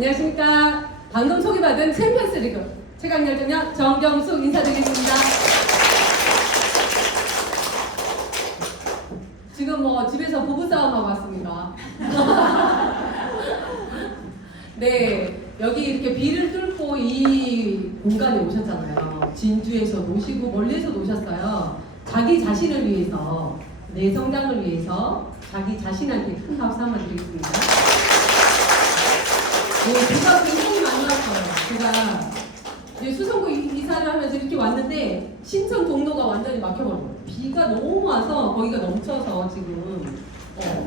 안녕하십니까. 방금 소개받은 챔피언스 리그 최강열정량 정경숙 인사드리겠습니다. 지금 집에서 부부싸움하고 왔습니다. 네, 여기 이렇게 비를 뚫고 이 공간에 오셨잖아요. 진주에서 노시고 멀리서 오셨어요. 자기 자신을 위해서, 내 성장을 위해서 자기 자신한테 큰 박수 한번 드리겠습니다. 네, 비가 굉장히 많이 왔어요. 제가 이제 수성구 이사를 하면서 이렇게 왔는데 신천 동로가 완전히 막혀버려요. 비가 너무 와서 거기가 넘쳐서 지금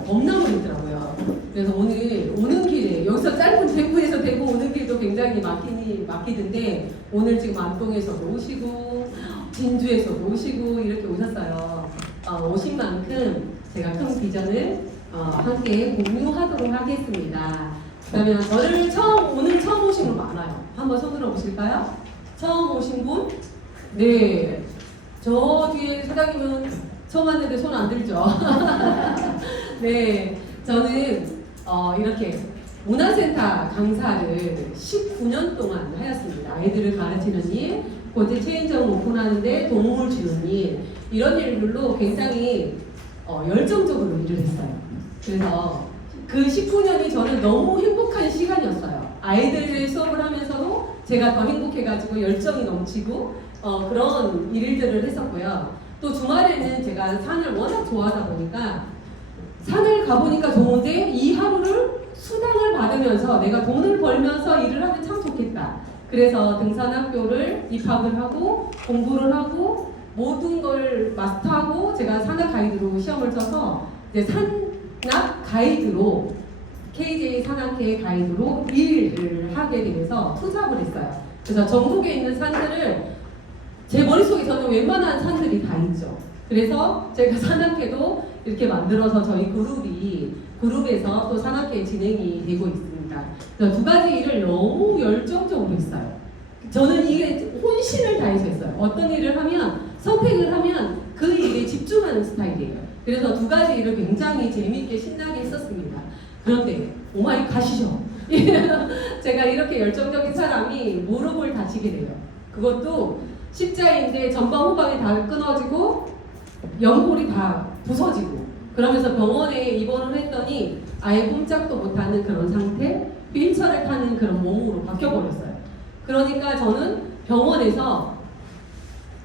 엄나무이더라고요. 그래서 오늘 오는 길에 여기서 짧은 대구에서 대구 오는 길도 굉장히 막히던데 오늘 지금 안동에서도 오시고 진주에서도 오시고 이렇게 오셨어요. 오신 만큼 제가 큰 비전을 함께 공유하도록 하겠습니다. 그러면 저를 오늘 처음 오신 분 많아요. 한번 손 들어 보실까요? 처음 오신 분? 네. 저 뒤에 사장님은 처음 왔는데 손 안 들죠? 네. 저는 이렇게 문화센터 강사를 19년 동안 하였습니다. 아이들을 가르치는 일, 고대 체인점 오픈하는데 도움을 주는 일, 이런 일들로 굉장히 열정적으로 일을 했어요. 그래서 그 19년이 저는 너무 행복한 시간이었어요. 아이들의 수업을 하면서도 제가 더 행복해가지고 열정이 넘치고 그런 일들을 했었고요. 또 주말에는 제가 산을 워낙 좋아하다 보니까 산을 가보니까 좋은데 이 하루를 수당을 받으면서 내가 돈을 벌면서 일을 하면 참 좋겠다. 그래서 등산학교를 입학을 하고 공부를 하고 모든 걸 마스터하고 제가 산악 가이드로 시험을 쳐서 이제 산악 가이드로 KJ 산악회 가이드로 일을 하게 되면서 투잡을 했어요. 그래서 전국에 있는 산들을 제 머릿속에 저는 웬만한 산들이 다 있죠. 그래서 제가 산악회도 이렇게 만들어서 저희 그룹에서 또 산악회 진행이 되고 있습니다. 그래서 두 가지 일을 너무 열정적으로 했어요. 저는 이게 혼신을 다해서 했어요. 어떤 일을 하면 선택을 하면 그 일에 집중하는 스타일이에요. 그래서 두 가지 일을 굉장히 재미있게 신나게 했었습니다. 그런데 오마이 가시죠. 제가 이렇게 열정적인 사람이 무릎을 다치게 돼요. 그것도 십자인데 전방 후방이 다 끊어지고 연골이 다 부서지고 그러면서 병원에 입원을 했더니 아예 꼼짝도 못하는 그런 상태, 휠체어를 타는 그런 몸으로 바뀌어버렸어요. 그러니까 저는 병원에서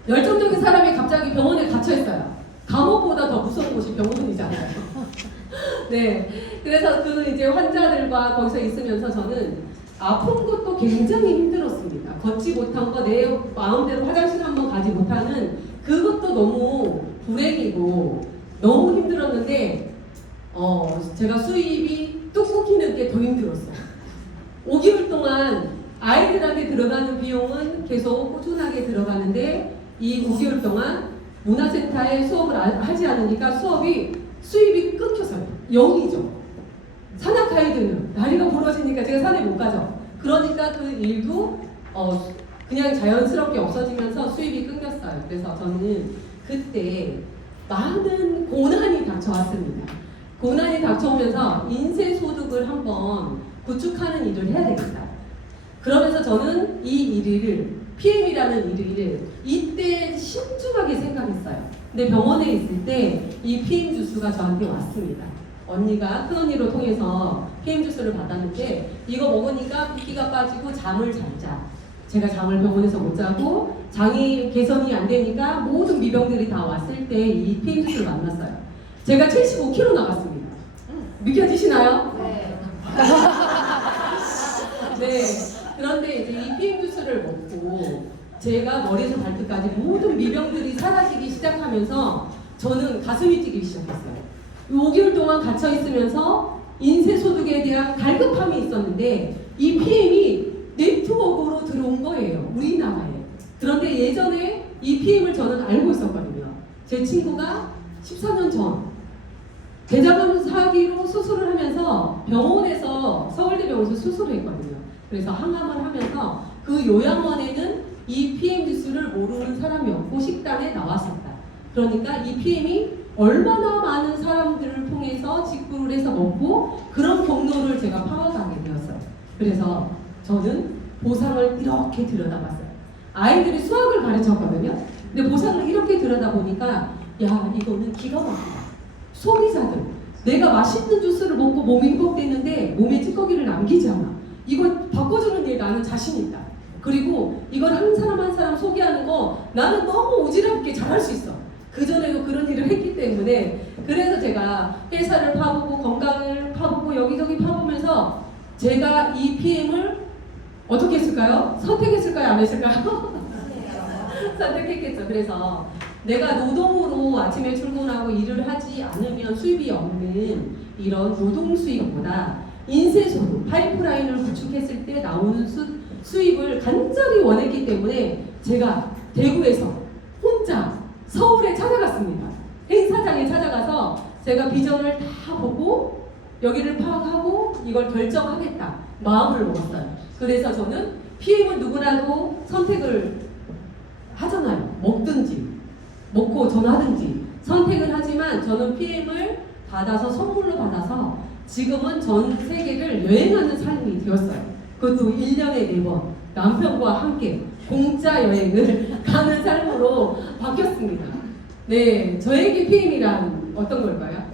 열정적인 사람이 갑자기 병원에 갇혀있어요. 감옥보다 더 무서운 곳이 병원이잖아요. 네, 그래서 이제 환자들과 거기서 있으면서 저는 아픈 것도 굉장히 힘들었습니다. 걷지 못한 거, 내 마음대로 화장실 한번 가지 못하는 그것도 너무 불행이고 너무 힘들었는데 제가 수입이 뚝 끊기는 게 더 힘들었어요. 5개월 동안 아이들한테 들어가는 비용은 계속 꾸준하게 들어가는데 이 5개월 동안 문화센터에 수업을 하지 않으니까 수입이 끊겨서요. 0이죠. 산악 가이드는 다리가 부러지니까 제가 산에 못 가죠. 그러니까 그 일도 그냥 자연스럽게 없어지면서 수입이 끊겼어요. 그래서 저는 그때 많은 고난이 닥쳐왔습니다. 고난이 닥쳐오면서 인쇄소득을 한번 구축하는 일을 해야 되겠다. 그러면서 저는 이 일을 PM이라는 일을 이때 신중하게 생각했어요. 근데 병원에 있을 때 이 PM 주스가 저한테 왔습니다. 언니가 큰언니로 통해서 PM 주스를 받았는데 이거 먹으니까 붓기가 빠지고 잠을 잘 자. 제가 잠을 병원에서 못 자고 장이 개선이 안 되니까 모든 미병들이 다 왔을 때 이 PM 주스를 만났어요. 제가 75kg 나갔습니다. 믿겨지시나요? 네. 네. 그런데 이제 이 PM 주스를 먹고 제가 머리에서 발끝까지 모든 미병들이 사라지기 시작하면서 저는 가슴이 뛰기 시작했어요. 5개월 동안 갇혀 있으면서 인쇄소득에 대한 갈급함이 있었는데 이 PM이 네트워크로 들어온 거예요. 우리나라에. 그런데 예전에 이 PM을 저는 알고 있었거든요. 제 친구가 14년 전 대장암 사기로 수술을 하면서 병원에서 서울대병원에서 수술을 했거든요. 그래서 항암을 하면서 그 요양원에는 이 PM 주스를 모르는 사람이 없고 식단에 나왔었다. 그러니까 이 PM이 얼마나 많은 사람들을 통해서 직구를 해서 먹고 그런 경로를 제가 파악하게 되었어요. 그래서 저는 보상을 이렇게 들여다봤어요. 아이들이 수학을 가르쳤거든요. 근데 보상을 이렇게 들여다보니까 야, 이거는 기가 막히다. 소비자들, 내가 맛있는 주스를 먹고 몸이 회복되는데 몸에 찌꺼기를 남기지 않아. 이거 바꿔주는 일 나는 자신 있다. 그리고 이걸 한 사람 한 사람 소개하는 거 나는 너무 오지랖있게 잘할 수 있어. 그전에도 그런 일을 했기 때문에. 그래서 제가 회사를 파보고 건강을 파보고 여기저기 파보면서 제가 이 PM을 어떻게 했을까요? 선택했을까요? 안 했을까요? 선택했겠죠. 그래서 내가 노동으로 아침에 출근하고 일을 하지 않으면 수입이 없는 이런 노동 수입보다 인쇄소로 파이프라인을 구축했을 때 나오는 수입을 간절히 원했기 때문에 제가 대구에서 혼자 서울에 찾아갔습니다. 행사장에 찾아가서 제가 비전을 다 보고 여기를 파악하고 이걸 결정하겠다 마음을 먹었어요. 그래서 저는 PM은 누구나도 선택을 하잖아요. 먹든지 먹고 전하든지 선택을 하지만 저는 PM을 받아서 선물로 받아서 지금은 전 세계를 여행하는 삶이 되었어요. 그것도 1년에 4번 남편과 함께 공짜 여행을 가는 삶으로 바뀌었습니다. 네, 저에게 PM이란 어떤 걸까요?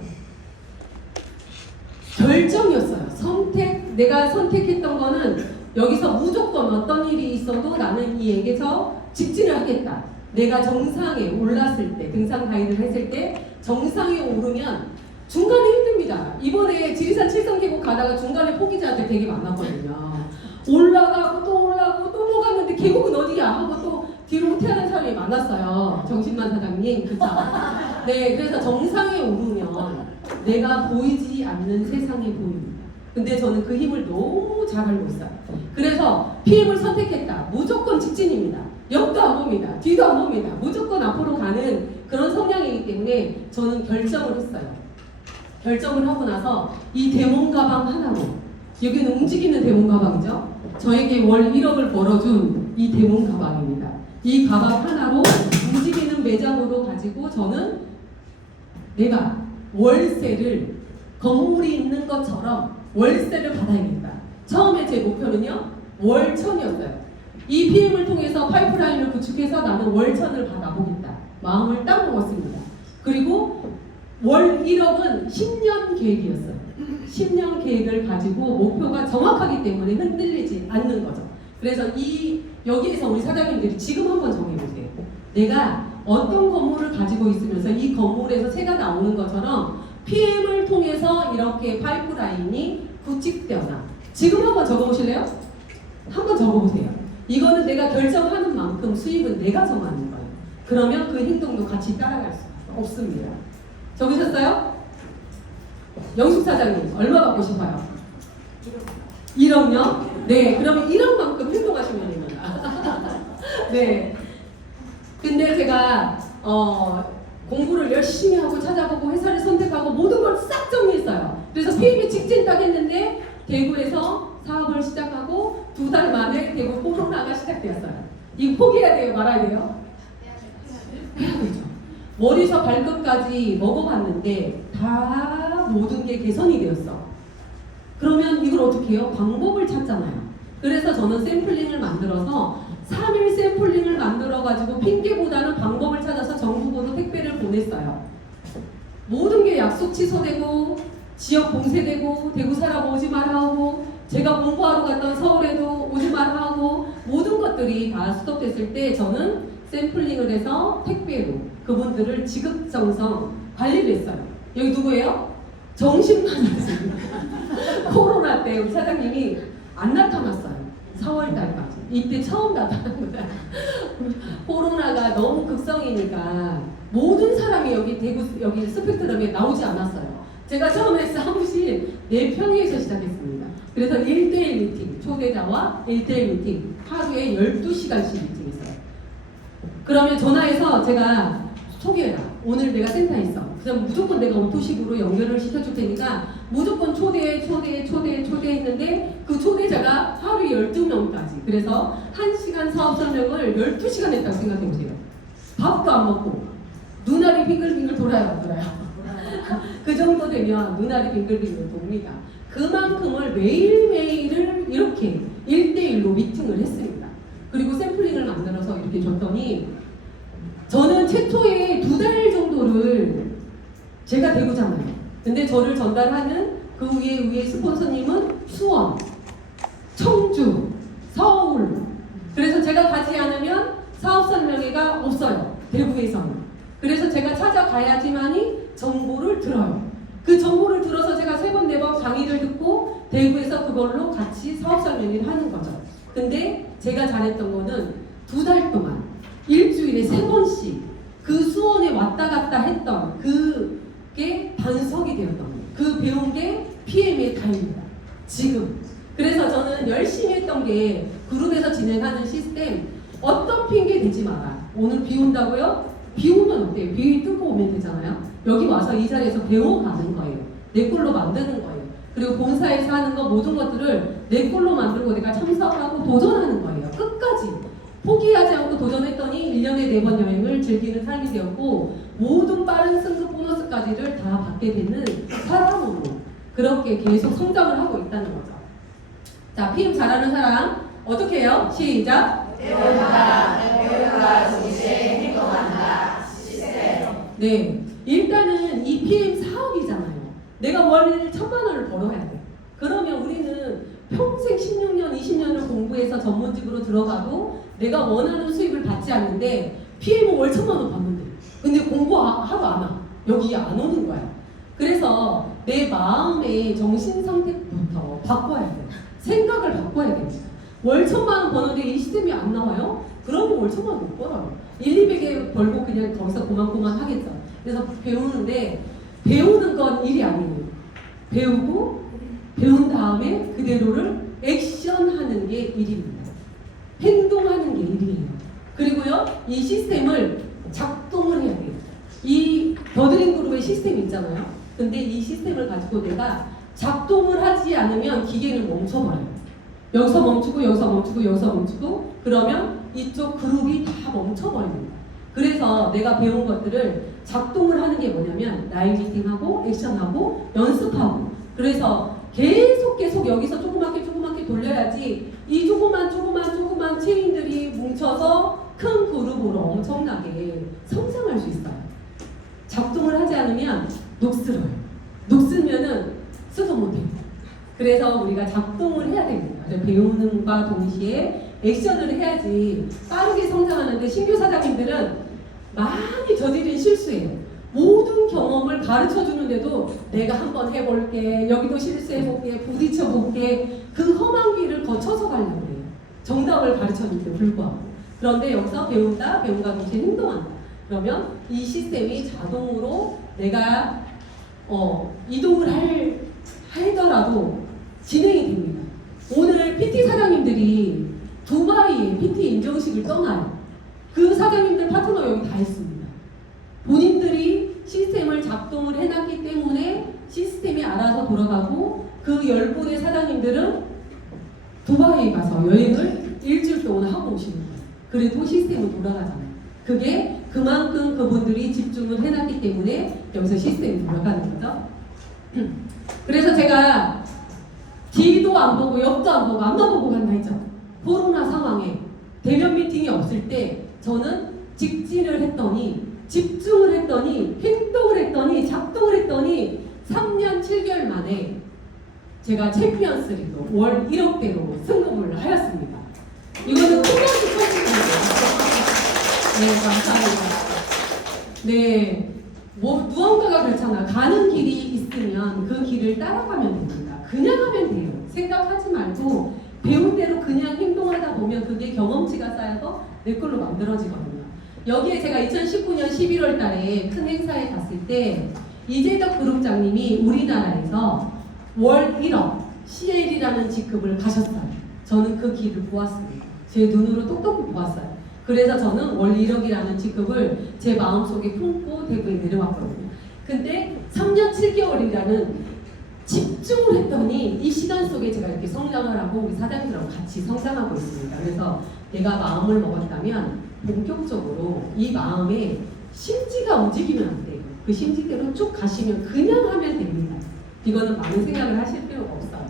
결정이었어요. 선택, 내가 선택했던 거는 여기서 무조건 어떤 일이 있어도 나는 이 액에서 직진을 하겠다. 내가 정상에 올랐을 때, 등산 가이드를 했을 때 정상에 오르면 중간에 힘듭니다. 이번에 지리산 7성 계곡 가다가 중간에 포기자들 되게 많았거든요. 올라가고 또 올라가고 또 뭐 갔는데 계곡은 어디야? 하고 또 뒤로 후퇴하는 사람이 많았어요. 정신만 사장님, 그쵸? 네, 그래서 정상에 오르면 내가 보이지 않는 세상이 보입니다. 근데 저는 그 힘을 너무 잘 알고 있어요. 그래서 PM을 선택했다. 무조건 직진입니다. 옆도 안 봅니다. 뒤도 안 봅니다. 무조건 앞으로 가는 그런 성향이기 때문에 저는 결정을 했어요. 결정을 하고 나서 이 대몬 가방 하나로, 여기는 움직이는 대몬 가방이죠. 저에게 월 1억을 벌어준 이 대몬 가방입니다. 이 가방 하나로 움직이는 매장으로 가지고 저는 내가 월세를 건물이 있는 것처럼 월세를 받아야겠다. 처음에 제 목표는요, 월 1,000이었어요. 이 PM을 통해서 파이프라인을 구축해서 나는 월 1,000을 받아보겠다. 마음을 딱 먹었습니다. 그리고 월 1억은 10년 계획이었어요. 10년 계획을 가지고 목표가 정확하기 때문에 흔들리지 않는 거죠. 그래서 여기에서 우리 사장님들이 지금 한번 정해보세요. 내가 어떤 건물을 가지고 있으면서 이 건물에서 새가 나오는 것처럼 PM을 통해서 이렇게 파이프라인이 구축되나. 지금 한번 적어보실래요? 한번 적어보세요. 이거는 내가 결정하는 만큼 수입은 내가 정하는 거예요. 그러면 그 행동도 같이 따라갈 수 없습니다. 적으셨어요? 영숙 사장님, 얼마 받고 싶어요? 1억요? 네, 그러면 1억만큼 행동하시면 됩니다. 네. 근데 제가 공부를 열심히 하고 찾아보고 회사를 선택하고 모든 걸 싹 정리했어요. 그래서 PM에 직진 딱 했는데 대구에서 사업을 시작하고 2달 만에 대구 코로나가 시작되었어요. 이거 포기해야 돼요? 말아야 돼요? 해야 되죠. 머리서 발끝까지 먹어봤는데 다 모든 게 개선이 되었어. 그러면 이걸 어떻게 해요? 방법을 찾잖아요. 그래서 저는 샘플링을 만들어서 3일 샘플링을 만들어가지고 핑계보다는 방법을 찾아서 전국으로 택배를 보냈어요. 모든 게 약속 취소되고 지역 봉쇄되고 대구 사람 오지 마라 하고 제가 공부하러 갔던 서울에도 오지 마라 하고 모든 것들이 다 스톱됐을 때 저는 샘플링을 해서 택배로 그분들을 지급정성 관리를 했어요. 여기 누구예요? 정신만이었습니다. 코로나 때 우리 사장님이 안 나타났어요. 4월달까지. 이때 처음 나타난 거야. 코로나가 너무 극성이니까 모든 사람이 여기 스펙트럼에 나오지 않았어요. 제가 처음에 사무실 4평에서 시작했습니다. 그래서 1대1 미팅, 초대자와 1대1 미팅, 하루에 12시간씩 미팅했어요. 그러면 전화해서 제가 소개해라. 오늘 내가 센터에 있어. 그다음 무조건 내가 오토식으로 연결을 시켜줄 테니까 무조건 초대했는데 그 초대자가 하루에 12명까지. 그래서 1시간 사업 설명을 12시간 했다고 생각해보세요. 밥도 안 먹고 눈알이 빙글빙글 돌아요. 그 정도 되면 눈알이 빙글빙글 돕니다. 그만큼을 매일매일을 이렇게 1대1로 미팅을 했습니다. 그리고 샘플링을 만들어서 이렇게 줬더니 저는 최초에 2달 정도를 제가 대구잖아요. 근데 저를 전달하는 그 위에 스폰서님은 수원, 청주, 서울. 그래서 제가 가지 않으면 사업 설명회가 없어요. 대구에서는. 그래서 제가 찾아가야지만이 정보를 들어요. 그 정보를 들어서 제가 3번, 4번 강의를 듣고 대구에서 그걸로 같이 사업 설명회를 하는 거죠. 근데 제가 잘했던 거는 2달 동안 일주일에 3번씩 그 수원에 왔다 갔다 했던 그게 반석이 되었던 거예요. 그 배운 게 PM의 다입니다. 지금. 그래서 저는 열심히 했던 게 그룹에서 진행하는 시스템 어떤 핑계 대지 마라. 오늘 비 온다고요? 비 오면 어때요? 비 뚫고 오면 되잖아요. 여기 와서 이 자리에서 배워가는 거예요. 내 꼴로 만드는 거예요. 그리고 본사에서 하는 거 모든 것들을 내 꼴로 만들고 내가 참석하고 도전하는 거예요. 끝까지 포기하지 않고 도전했더니 1년에 4번 여행을 즐기는 삶이 되었고 모든 빠른 승급 보너스까지를 다 받게 되는 사람으로 그렇게 계속 성장을 하고 있다는 거죠. 자, PM 잘하는 사람 어떻게 해요? 시작! 배운다, 동시에 행동한다, 시스템. 네, 일단은 이 PM 사업이잖아요. 내가 월 1,000만 원을 벌어야 돼. 그러면 우리는 평생 16년, 20년을 공부해서 전문직으로 들어가도 내가 원하는 수입을 받지 않는데 PM은 월 1,000만 원 받는데 근데 공부 하루 안 와. 여기 안 오는 거야. 그래서 내 마음의 정신 상태부터 바꿔야 돼. 생각을 바꿔야 됩니다. 월 1,000만 원 버는데 이 시스템이 안 나와요? 그러면 월 1,000만 원 못 벌어요. 1, 200에 벌고 그냥 거기서 고만고만 하겠죠. 그래서 배우는데 배우는 건 일이 아니에요. 배우고 배운 다음에 그대로를 액션하는 게 일입니다. 행동하는 게 일이에요. 그리고요, 이 시스템을 작동을 해야 돼요. 이 더드림 그룹의 시스템이 있잖아요. 근데 이 시스템을 가지고 내가 작동을 하지 않으면 기계는 멈춰버려요. 여기서 멈추고 여기서 멈추고 여기서 멈추고 그러면 이쪽 그룹이 다 멈춰버립니다. 그래서 내가 배운 것들을 작동을 하는 게 뭐냐면 라이브 미팅하고 액션하고 연습하고 그래서 계속 여기서 조그맣게 돌려야지 이 조그만 체인들이 뭉쳐서 큰 그룹으로 엄청나게 성장할 수 있어요. 작동을 하지 않으면 녹슬어요. 녹슬면은 쓰도 못해요. 그래서 우리가 작동을 해야 됩니다. 배우는과 동시에 액션을 해야지 빠르게 성장하는데 신규 사장님들은 많이 저지른 실수예요. 모든 경험을 가르쳐 주는데도 내가 한번 해볼게, 여기도 실수해볼게, 부딪혀볼게 그 험한 길을 거쳐서 가려고 해요. 정답을 가르쳐줄 때 불구하고. 그런데 여기서 배운다, 배움과 동시에 행동한다. 그러면 이 시스템이 자동으로 내가 이동을 하더라도 진행이 됩니다. 오늘 PT 사장님들이 두바이에 PT 인정식을 떠나요. 그 사장님들 파트너 여기 다 있습니다. 본인들이 시스템을 작동을 해놨기 때문에 시스템이 알아서 돌아가고 그 10분의 사장님들은 두바이에 가서 여행을 일주일 동안 하고 오시는 거예요. 그래도 시스템은 돌아가잖아요. 그게 그만큼 그분들이 집중을 해놨기 때문에 여기서 시스템이 돌아가는 거죠. 그래서 제가 뒤도 안 보고 옆도 안 보고 앞만 보고 간다 했죠. 코로나 상황에 대면 미팅이 없을 때 저는 직진을 했더니 집중을 했더니 행동을 했더니 작동을 했더니 3년 7개월 만에 제가 챔피언스 리그 월 1억대로 승급을 하였습니다. 이거는 코로나도 처음입니다. 네, 감사합니다. 네, 무언가가 그렇잖아. 가는 길이 있으면 그 길을 따라가면 됩니다. 그냥 하면 돼요. 생각하지 말고 배운 대로 그냥 행동하다 보면 그게 경험치가 쌓여서 내 걸로 만들어지거든요. 여기에 제가 2019년 11월 달에 큰 행사에 갔을 때 이재덕 그룹장님이 우리나라에서 월 1억 CL이라는 직급을 가셨어요. 저는 그 길을 보았습니다. 제 눈으로 똑똑히 보았어요. 그래서 저는 월 1억이라는 직급을 제 마음속에 품고 대구에 내려왔거든요. 근데 3년 7개월이라는 집중을 했더니 이 시간 속에 제가 이렇게 성장을 하고 우리 사장님들하고 같이 성장하고 있습니다. 그래서 내가 마음을 먹었다면 본격적으로 이 마음에 심지가 움직이면 안 돼요. 그 심지대로 쭉 가시면 그냥 하면 됩니다. 이거는 많은 생각을 하실 필요가 없어요.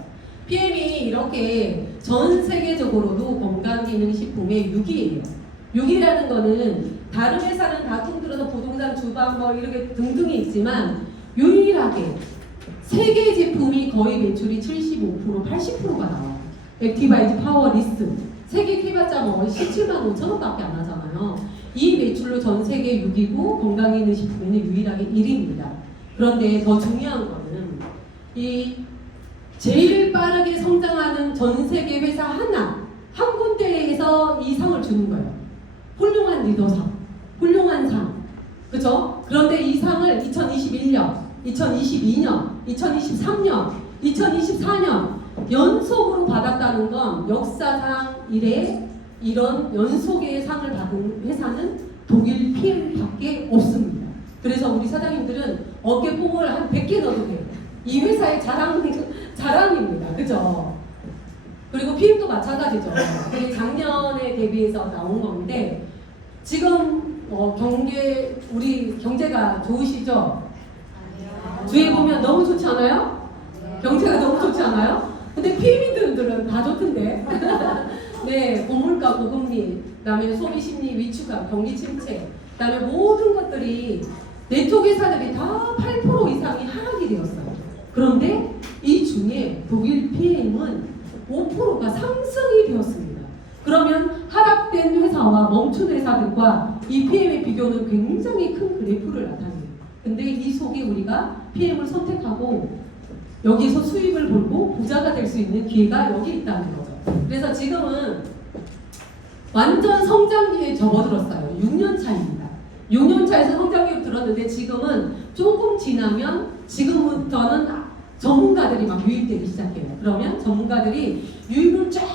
PM이 이렇게 전 세계적으로도 건강기능식품의 6위예요. 6위라는 거는 다른 회사는 다 통틀어서 부동산, 주방 뭐 이렇게 등등이 있지만 유일하게 세계 제품이 거의 매출이 75%, 80%가 나와요. 액티바이트 파워리스 세계 키봤자 뭐 17만 5천 원밖에 안 하잖아요. 이 매출로 전 세계 6위고 건강기능식품은 유일하게 1위입니다. 그런데 더 중요한 거는 이 제일 빠르게 성장하는 전 세계 회사 한 군데에서 이 상을 주는 거예요. 훌륭한 리더상, 훌륭한 상, 그죠? 그런데 이 상을 2021년, 2022년, 2023년, 2024년 연속으로 받았다는 건 역사상 이래 이런 연속의 상을 받은 회사는 독일 PM밖에 없습니다. 그래서 우리 사장님들은 어깨뽕을 한 100개 넣어도 돼요. 이 회사의 자랑입니다. 그죠? 그리고 PM도 마찬가지죠. 그게 작년에 대비해서 나온 건데 지금 우리 경제가 좋으시죠? 주위에 보면 너무 좋지 않아요? 경제가 너무 좋지 않아요? 근데 PM들은 다 좋던데. 네, 고물가, 고금리, 그다음에 소비심리 위축감, 경기 침체, 그다음에 모든 것들이 네트워크 회사들이 다 8% 이상이 하락이 되었어요. 그런데 이 중에 독일 PM은 5%가 상승이 되었습니다. 그러면 하락된 회사와 멈춘 회사들과 이 PM의 비교는 굉장히 큰 그래프를 나타내요. 근데 이 속에 우리가 PM을 선택하고 여기서 수입을 벌고 부자가 될 수 있는 기회가 여기 있다는 거죠. 그래서 지금은 완전 성장기에 접어들었어요. 6년 차입니다. 6년 차에서 성장기에 들었는데 지금은 조금 지나면 지금부터는 전문가들이 막 유입되기 시작해요. 그러면 전문가들이 유입을 쫙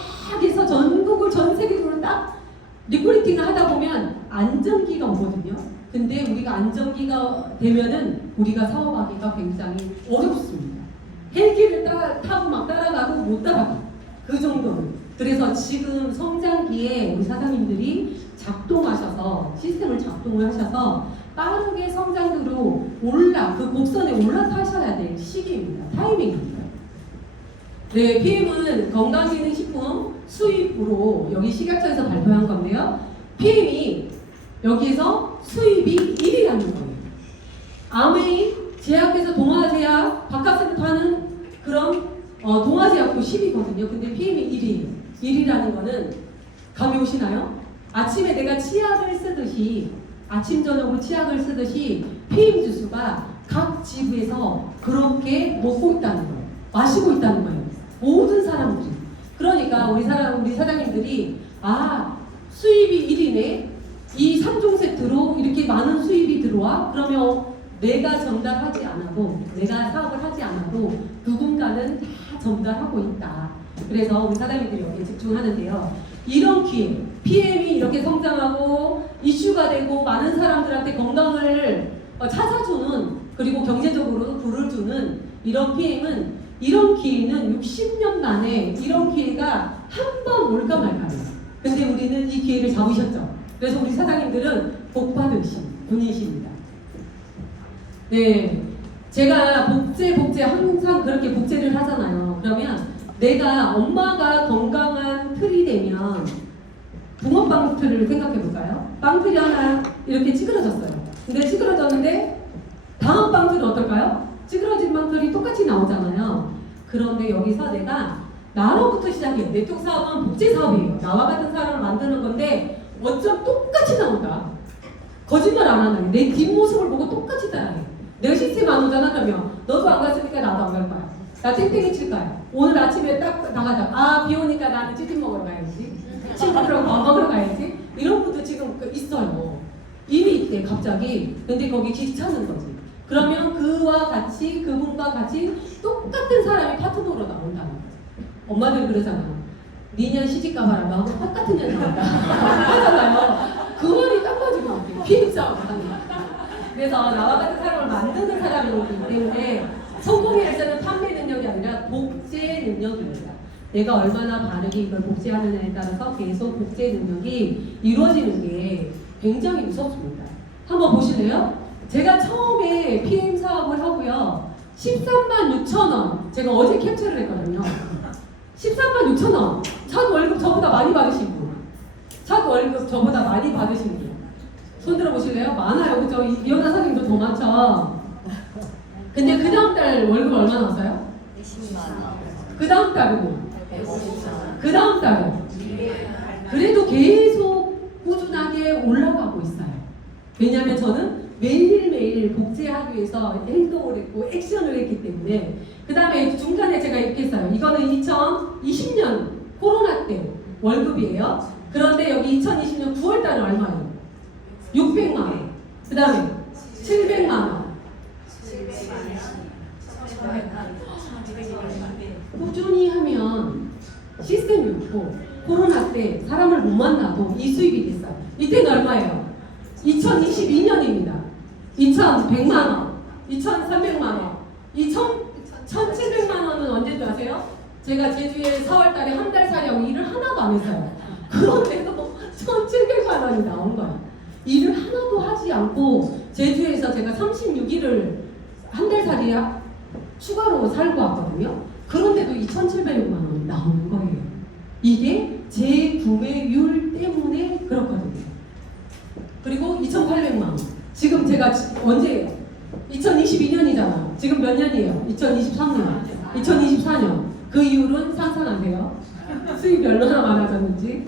해서 전국을 전 세계적으로 딱 리크루팅을 하다 보면 안정기가 오거든요. 근데 우리가 안정기가 되면은 우리가 사업하기가 굉장히 어렵습니다. 헬기를 타고 막 따라가도 못 따라가. 그 정도는. 그래서 지금 성장기에 우리 사장님들이 작동하셔서 시스템을 작동을 하셔서 빠르게 성장으로 그 곡선에 올라타셔야 될 시기입니다. 타이밍입니다. 네, PM은 건강기능식품 수입으로 여기 식약처에서 발표한 건데요. PM이 여기에서 수입이 1위라는 거예요. 아메이 제약회사 동아제약 바깥에서 하는 그런 동아제약도 10위거든요. 근데 PM이 1위예요. 1위라는 거는 감이 오시나요? 아침에 내가 치약을 쓰듯이 아침 저녁으로 치약을 쓰듯이 PM 주스가 각 지부에서 그렇게 먹고 있다는 거예요. 마시고 있다는 거예요. 모든 사람들이. 그러니까 우리 사장님들이 수입이 1위네. 이 3종 세트로 이렇게 많은 수입이 들어와. 그러면 내가 전달하지 않아도 내가 사업을 하지 않아도 누군가는 다 전달하고 있다. 그래서 우리 사장님들이 여기에 집중하는데요. 이런 기회, PM이 이렇게 성장하고 이슈가 되고 많은 사람들한테 건강을 찾아주는 그리고 경제적으로도 부를 주는 이런 PM은 이런 기회는 60년 만에 이런 기회가 한 번 올까 말까요. 근데 우리는 이 기회를 잡으셨죠. 그래서 우리 사장님들은 복 받으신 분이십니다. 네, 제가 복제 항상 그렇게 복제를 하잖아요. 그러면 내가 엄마가 건강한 틀이 되면 붕어빵 틀을 생각해 볼까요? 빵틀이 하나 이렇게 찌그러졌어요. 근데 찌그러졌는데 다음 빵틀은 어떨까요? 찌그러진 빵틀이 똑같이 나오잖아요. 그런데 여기서 내가 나로부터 시작해요. 네트워크 사업은 복제 사업이에요. 나와 같은 사람을 만드는 건데 어쩜 똑같이 나온다. 거짓말 안 하는 내 뒷모습을 보고 똑같이 따라해. 내가 시스템 안 오잖아. 그러면 너도 안 갔으니까 나도 안 갈 거야. 나 땡땡이 칠 거야. 오늘 아침에 딱 나가자. 비 오니까 나는 찌짐 먹으러 가야지. 친구들하고 밥 먹으러 가야지. 이런 것도 지금 있어요. 이미 있대 갑자기. 근데 거기 귀찮은 거지. 그러면 그분과 같이 똑같은 사람이 파트너로 나온다는 거지. 엄마들 그러잖아. 니년 시집가 봐라. 나하고 똑같은 년 나온다. 하잖아요. 그 말이 딱 맞은 것 같아요. 비싸움 하는 거. 그래서 나와 같은 사람을 만드는 사람이기 때문에 성공의 일자는 판매 능력이 아니라 복제 능력입니다. 내가 얼마나 바르게 이걸 복제하느냐에 따라서 계속 복제 능력이 이루어지는 게 굉장히 무섭습니다. 한번 보실래요? 제가 처음에 PM 사업을 하고요. 13만 6천 원. 제가 어제 캡처를 했거든요. 13만 6천 원. 첫 월급 저보다 많이 받으신 분. 첫 월급 저보다 많이 받으신 분. 손 들어보실래요? 많아요. 그죠? 이현아 사장님도 더 많죠? 근데 그 다음 달 월급 얼마 나왔어요? 20만 원. 그 다음 달은요? 150만 그 다음 달은? 그래도 계속 꾸준하게 올라가고 있어요. 왜냐하면 저는 매일매일 복제하기 위해서 행동을 했고 액션을 했기 때문에. 그 다음에 중간에 제가 이렇게 했어요. 이거는 2020년 코로나 때 월급이에요. 그런데 여기 2020년 9월 달은 얼마예요? 600만 원. 그 다음에 700만 원. 꾸준히 하면 시스템이 없고 코로나 때 사람을 못 만나도 이 수입이 됐어요. 이때는 얼마예요? 2022년입니다. 2,100만 원, 2,300만 원, 1,700만 원은 언제 줄 아세요? 제가 제주에 4월 달에 한 달 살이하고 일을 하나도 안 했어요. 그런데도 1,700만 원이 나온 거예요. 일을 하나도 하지 않고 제주에서 제가 36일을 한 달 살이 추가로 살고 왔거든요. 그런데도 2,700만 원이 나오는 거예요. 이게 재구매율 때문에 그렇거든요. 그리고 2,800만 원. 지금 제가 언제예요? 2022년이잖아요. 지금 몇 년이에요? 2023년, 2024년. 그 이율은 상상 안 돼요. 수입이 얼마나 많아졌는지.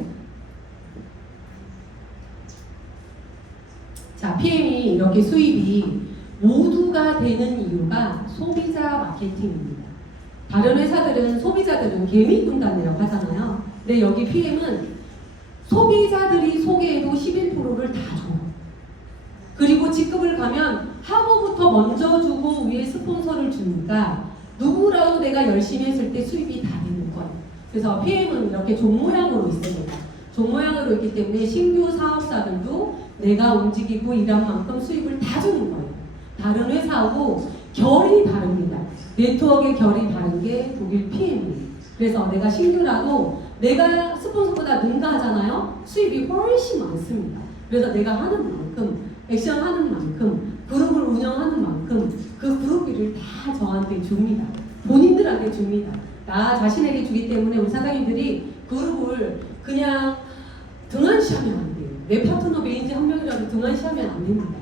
자, PM이 이렇게 수입이 모두가 되는 이유가 소비자 마케팅입니다. 다른 회사들은 소비자들은 개미 군단이라고 하잖아요. 근데 여기 PM은 소비자들이 소개해도 11%를 다 줘요. 그리고 직급을 가면 하부부터 먼저 주고 위에 스폰서를 주니까 누구라도 내가 열심히 했을 때 수입이 다 되는 거예요. 그래서 PM은 이렇게 종 모양으로 있습니다. 종 모양으로 있기 때문에 신규 사업자들도 내가 움직이고 일한 만큼 수입을 다 주는 거예요. 다른 회사하고 결이 다릅니다. 네트워크의 결이 다른 게 독일 PM이에요. 그래서 내가 신규라도 내가 스폰서보다 능가하잖아요. 수입이 훨씬 많습니다. 그래서 내가 하는 만큼, 액션하는 만큼, 그룹을 운영하는 만큼 그 그룹비를 다 저한테 줍니다. 본인들한테 줍니다. 나 자신에게 주기 때문에 우리 사장님들이 그룹을 그냥 등한시하면 안 돼요. 내 파트너 매니저 한 명이라도 등한시하면 안 됩니다.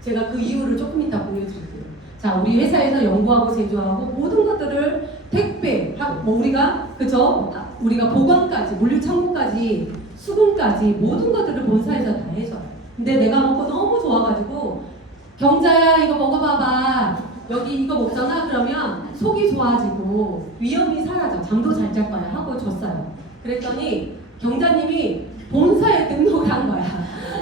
제가 그 이유를 조금 이따 보여드릴게요. 자, 우리 회사에서 연구하고 제조하고 모든 것들을 택배, 뭐 우리가 그죠? 우리가 보관까지, 물류 창고까지, 수급까지 모든 것들을 본사에서 다 해줘요. 근데 내가 먹고 너무 좋아가지고 경자야 이거 먹어봐봐. 여기 이거 먹잖아. 그러면 속이 좋아지고 위험이 사라져. 잠도 잘 잘 거야 하고 줬어요. 그랬더니 경자님이 본사에 등록을 한 거야.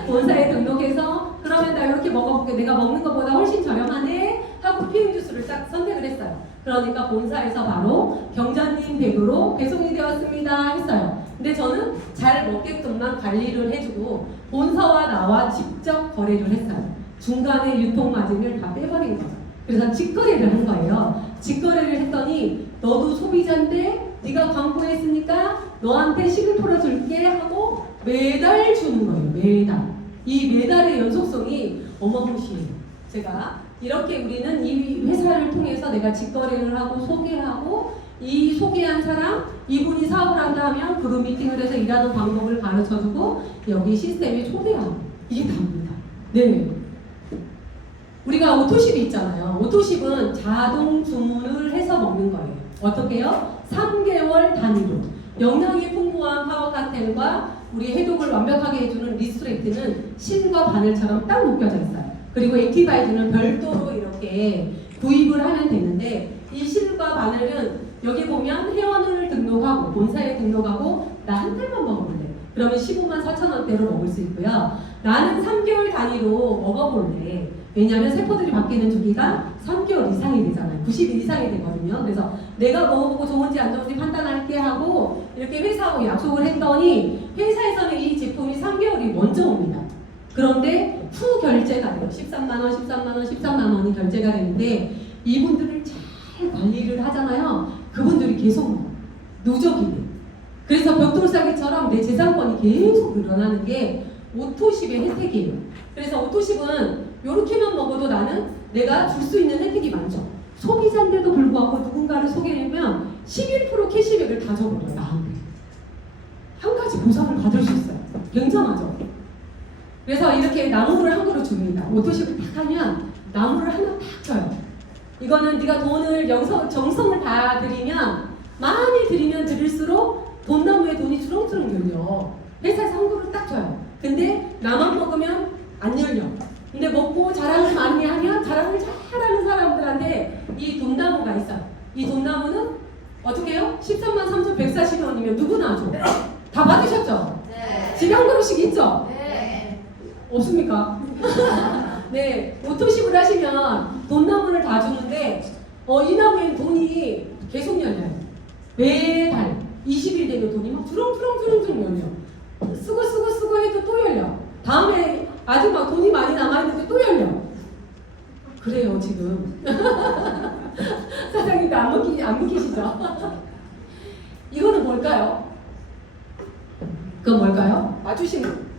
본사에 등록해서 그러면 나 이렇게 먹어볼게. 내가 먹는 것보다 훨씬 저렴하네 하고 PM 주스를 딱 선택을 했어요. 그러니까 본사에서 바로 경자님 댁으로 배송이 되었습니다 했어요. 근데 저는 잘 먹게끔만 관리를 해주고 본사와 나와 직접 거래를 했어요. 중간에 유통마진을 다 빼버린 거죠. 그래서 직거래를 한 거예요. 직거래를 했더니 너도 소비자인데 네가 광고했으니까 너한테 11% 줄게 하고 매달 주는 거예요. 매달. 이 매달의 연속성이 어마무시해요. 제가 이렇게 우리는 이 회사를 통해서 내가 직거래를 하고 소개하고 이 소개한 사람 이분이 사업을 한다 하면 그룹 미팅을 해서 일하는 방법을 가르쳐주고 여기 시스템에 초대하고 이게 답니다. 네. 우리가 오토십이 있잖아요. 오토십은 자동 주문을 해서 먹는 거예요. 어떻게요? 3개월 단위로. 영양이 풍부한 파워카텐과 우리 해독을 완벽하게 해주는 리스트레이트는 실과 바늘처럼 딱 묶여져 있어요. 그리고 액티바이즈는 별도로 이렇게 구입을 하면 되는데 이 실과 바늘은 여기 보면 회원을 등록하고 본사에 등록하고 나 한 달만 먹어볼래. 그러면 15만 4천 원대로 먹을 수 있고요. 나는 3개월 단위로 먹어볼래. 왜냐하면 세포들이 바뀌는 주기가 3개월 이상이 되잖아요. 90일 이상이 되거든요. 그래서 내가 먹어보고 좋은지 안 좋은지 판단할게 하고 이렇게 회사하고 약속을 했더니 회사에서는 이 제품이 3개월이 먼저 옵니다. 그런데 후 결제가 돼요. 13만원, 13만원, 13만원이 결제가 되는데 이분들을 잘 관리를 하잖아요. 그분들이 계속 누적이 돼요. 그래서 벽돌사기처럼 내 재산권이 계속 늘어나는 게 오토십의 혜택이에요. 그래서 오토십은 요렇게만 먹어도 나는 내가 줄 수 있는 혜택이 많죠. 소비자인데도 불구하고 누군가를 소개하면 11% 캐시백을 다 줘버려요. 나한테. 한 가지 보상을 받을 수 있어요. 굉장하죠. 그래서 이렇게 나무를 한 그루 줍니다. 오토십을 딱 하면 나무를 하나 딱 줘요. 이거는 네가 돈을 정성을 다 들이면 많이 들이면 들일수록 돈나무에 돈이 주렁주렁 열려. 회사에서 한 그루 딱 줘요. 근데 나만 먹으면 안 열려. 근데 먹고 자랑을 많이 하면 자랑을 잘하는 사람들한테 이 돈나무가 있어요. 이 돈나무는 어떻게 해요? 13만 3,140원이면 누구나 줘. 다 받으셨죠? 네. 집에 한 그루씩 있죠? 네. 없습니까? 네, 오토십을 하시면 돈나무를 다 주는데 이 나무에는 돈이 계속 열려요. 매달 20일 되면 돈이 막 주렁주렁 열려. 쓰고 해도 또 열려. 다음에 아주 막 돈이 많이 남아있는데 또 열려. 그래요 지금. 사장님도 안 믿기시죠? 이거는 뭘까요? 그건 뭘까요? 맞추신 분.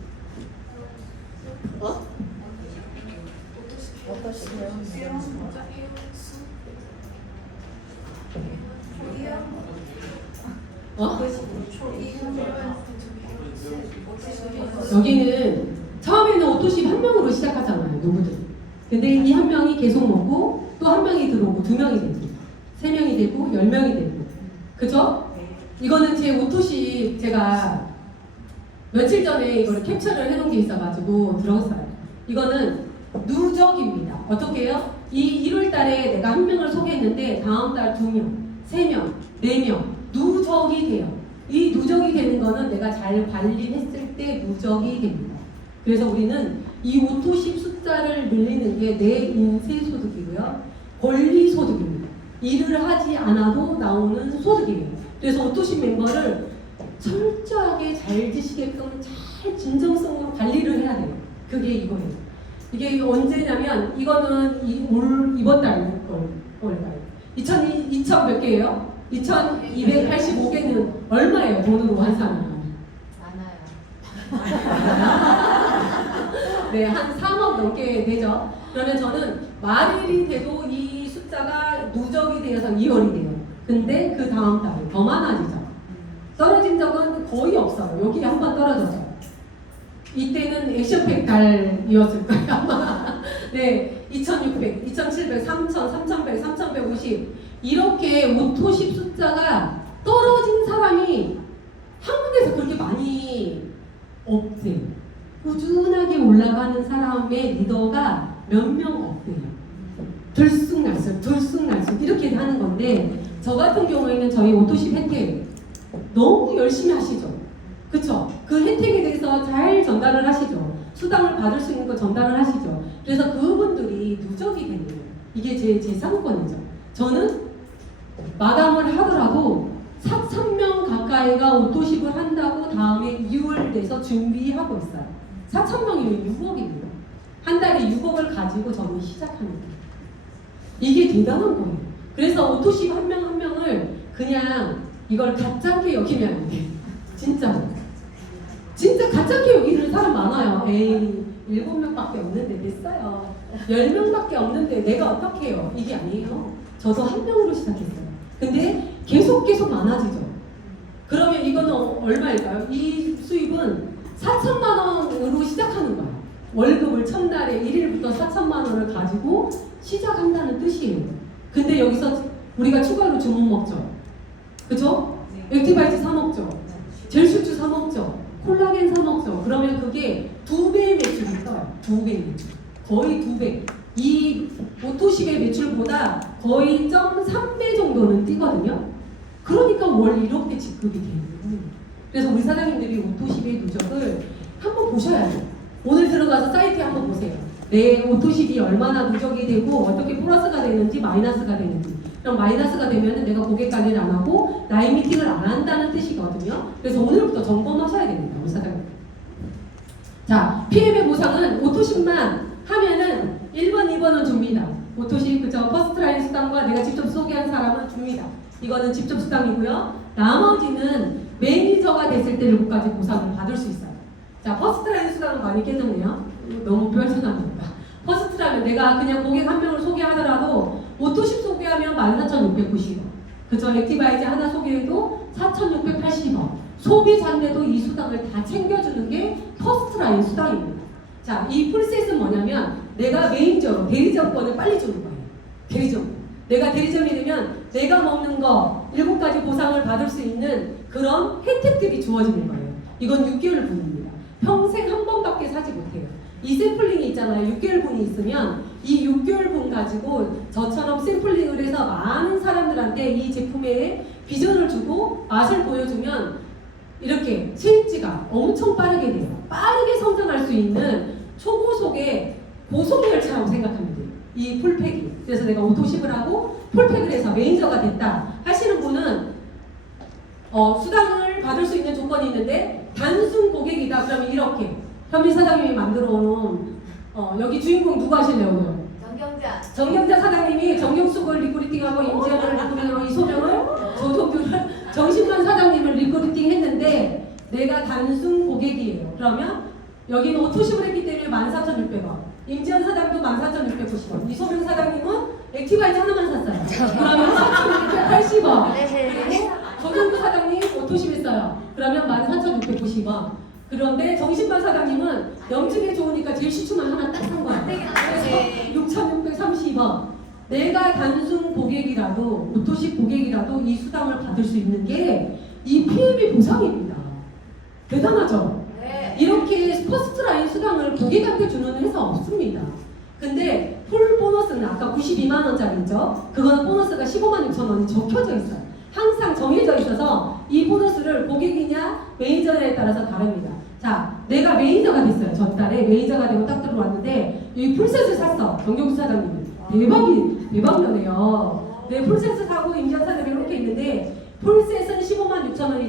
어떠시세요? 여기는 처음에는 오토십 한 명으로 시작하잖아요, 누구든. 근데 이 한 명이 계속 먹고 또 한 명이 들어오고 2명이 되고 3명이 되고 10명이 되고, 그죠? 이거는 제 오토십 제가 며칠 전에 이걸 캡처를 해놓은 게 있어가지고 들었어요. 이거는 누적입니다. 어떻게 해요? 이 1월 달에 내가 한 명을 소개했는데 다음 달 2명, 3명, 4명 누적이 돼요. 이 누적이 되는 거는 내가 잘 관리했을 때 누적이 됩니다. 그래서 우리는 이 오토십 숫자를 늘리는 게 내 인세소득이고요. 권리소득입니다. 일을 하지 않아도 나오는 소득이에요. 그래서 오토십 멤버를 철저하게 잘 드시게끔 잘 진정성으로 관리를 해야 돼요. 그게 이거예요. 이게 언제냐면 이거는 이번 달 걸까요? 2000 몇 개예요? 2285개는 얼마예요? 돈으로 환산하면? 많아요. 네, 한 3억 넘게 되죠. 그러면 저는 말일이 돼도 이 숫자가 누적이 되어서 2월이 돼요. 근데 그 다음 달에 더 많아지죠. 떨어진 적은 거의 없어요. 여기 한 번 떨어졌죠. 이때는 액션팩 달이었을 거예요, 아마. 네, 2600, 2700, 3000, 3100, 3150 이렇게 오토십 숫자가 떨어진 사람이 한국에서 그렇게 많이 없대요. 꾸준하게 올라가는 사람의 리더가 몇 명 없대요. 들쑥날쑥 이렇게 하는 건데, 저 같은 경우에는 저희 오토십 혜택 너무 열심히 하시죠. 그쵸? 그 혜택에 대해서 잘 전달을 하시죠. 수당을 받을 수 있는 거 전달을 하시죠. 그래서 그분들이 누적이 되는 거예요. 이게 제 상권이죠. 저는 마감을 하더라도 4,000명 가까이가 오토십을 한다고 다음에 2월 돼서 준비하고 있어요. 4,000명이면 6억입니다. 한 달에 6억을 가지고 저는 시작합니다. 이게 대단한 거예요. 그래서 오토십 한 명 한 명을 그냥 이걸 가짜게 여기면 안 돼요. 진짜 가짜게 여기는 사람 많아요. 에이, 7명밖에 없는데 됐어요. 10명밖에 없는데 내가 어떻게 해요? 이게 아니에요. 저도 한 명으로 시작했어요. 근데 계속 많아지죠. 그러면 이거는 얼마일까요? 이 수입은 4천만 원으로 시작하는 거예요. 월급을 첫날에 1일부터 4천만 원을 가지고 시작한다는 뜻이에요. 근데 여기서 우리가 추가로 주문 먹죠. 그죠? 액티바이트 사 먹죠. 젤슈츠 사 먹죠. 콜라겐 사 먹죠. 그러면 그게 2배의 매출이 떠요. 2배의 매출. 거의 2배. 이 오토십의 매출보다 거의 0.3배 정도는 뛰거든요. 그러니까 월 1억대 지급이 되는 거예요. 그래서 우리 사장님들이 오토십의 누적을 한번 보셔야 돼요. 오늘 들어가서 사이트에 한번 보세요. 내 오토십이 얼마나 누적이 되고 어떻게 플러스가 되는지 마이너스가 되는지. 그럼 마이너스가 되면 내가 고객 관리를 안 하고 라인 미팅을 안 한다는 뜻이거든요. 그래서 오늘부터 점검하셔야 됩니다, 우리 사장님. 자, PM의 보상은 오토십만 하면은 1번, 2번은 줍니다. 오토십, 그죠? 퍼스트라인 수당과 내가 직접 소개한 사람은 줍니다. 이거는 직접 수당이고요. 나머지는 매니저가 됐을 때까지 보상을 받을 수 있어요. 자, 퍼스트라인 수당은 많이 깨졌네요. 너무 펼쳐놨습니다. 퍼스트라면 내가 그냥 고객 한 명을 소개하더라도 오토십 소개하면 14,690원. 그죠? 액티바이즈 하나 소개해도 4,680원. 소비자인데도 이 수당을 다 챙겨주는 게 퍼스트라인 수당입니다. 자, 이 풀셋은 뭐냐면 내가 메인저로 대리점권을 빨리 주는 거예요. 대리점. 내가 대리점이 되면 내가 먹는 거 7가지 보상을 받을 수 있는 그런 혜택들이 주어지는 거예요. 이건 6개월 분입니다. 평생 한 번밖에 사지 못해요. 이 샘플링이 있잖아요. 6개월 분이 있으면 이 6개월 분 가지고 저처럼 샘플링을 해서 많은 사람들한테 이 제품의 비전을 주고 맛을 보여주면 이렇게 체인지가 엄청 빠르게 돼요. 빠르게 성장할 수 있는 초고속의 고속열차라고 생각하면 돼요. 이 풀팩이. 그래서 내가 오토십을 하고 풀팩을 해서 매니저가 됐다 하시는 분은 수당을 받을 수 있는 조건이 있는데 단순 고객이다. 그러면 이렇게 현미 사장님이 만들어 놓은 여기 주인공 누구 하실래요 오늘? 정경자. 정경자 사장님이 정경숙을 리크루팅하고 임지연을 리크루팅하고 이소명을 조동규를 정신만 사장님을 리크루팅 했는데 내가 단순 고객이에요. 그러면 여기는 오토십을 했기 때문에 14,600원. 임지연 사장도 14,690원. 이소명 사장님은 액티바이즈 하나만 샀어요. 그러면 4,680원. 그리고 조동규 사장님 오토십 했어요. 그러면 14,690원. 그런데 정신만 사장님은 염증에 좋으니까 제일 시추만 하나 딱 산 거야. 그래서 6,630원. 내가 단순 고객이라도 오토십 고객이라도 이 수당을 받을 수 있는 게 이 PM의 보상입니다. 대단하죠? 네. 이렇게 퍼스트라인 수당을 고객한테 주는 회사 없습니다. 근데 풀 보너스는 아까 92만 원짜리죠. 그거는 보너스가 15만 6천 원이 적혀져 있어요. 항상 정해져 있어서 이 보너스를 고객이냐 매니저에 따라서 다릅니다. 자, 내가 매니저가 됐어요. 전달에 매니저가 되고 딱 들어왔는데 이 풀셋을 샀어. 정경수 사장님이. 대박이네요. 네, 풀셋을 사고 임지연 사장님이 이렇게 있는데 풀셋은 15만 6천 원이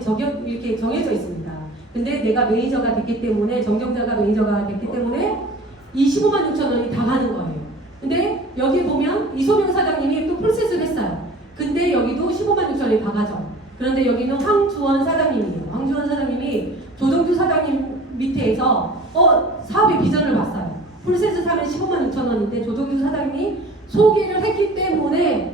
이렇게 정해져 있습니다. 근데 내가 매니저가 됐기 때문에 정경자가 매니저가 됐기 때문에 이 15만 6천 원이 다 가는 거예요. 근데 여기 보면 이소명 사장님이 또 풀셋을 했어요. 근데 여기도 15만 6천 원이 다 가죠. 그런데 여기는 황주원 사장님이에요. 황주원 사장님이 조정규 사장님 밑에서 사업의 비전을 봤어요. 풀셋을 사면 15만 6천 원인데 조정규 사장님이 소개를 했기 때문에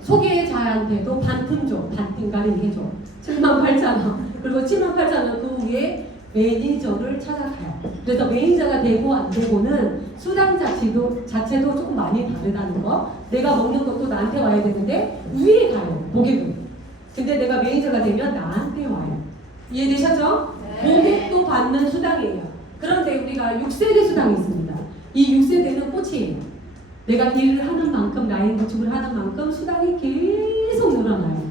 소개자한테도 반틈 줘. 반띵가를 해줘. 7만 8천 원. 그리고 7만 8천 원 그 위에 매니저를 찾아가요. 그래서 매니저가 되고 안 되고는 수당 자체도 조금 많이 다르다는 거. 내가 먹는 것도 나한테 와야 되는데 위에 가요. 고객은. 근데 내가 매니저가 되면 나한테 와요. 이해되셨죠? 네. 고객도 받는 수당이에요. 그런데 우리가 6세대 수당이 있습니다. 이 6세대는 꽃이에요. 내가 일을 하는 만큼 라인 구축을 하는 만큼 수당이 계속 늘어나요.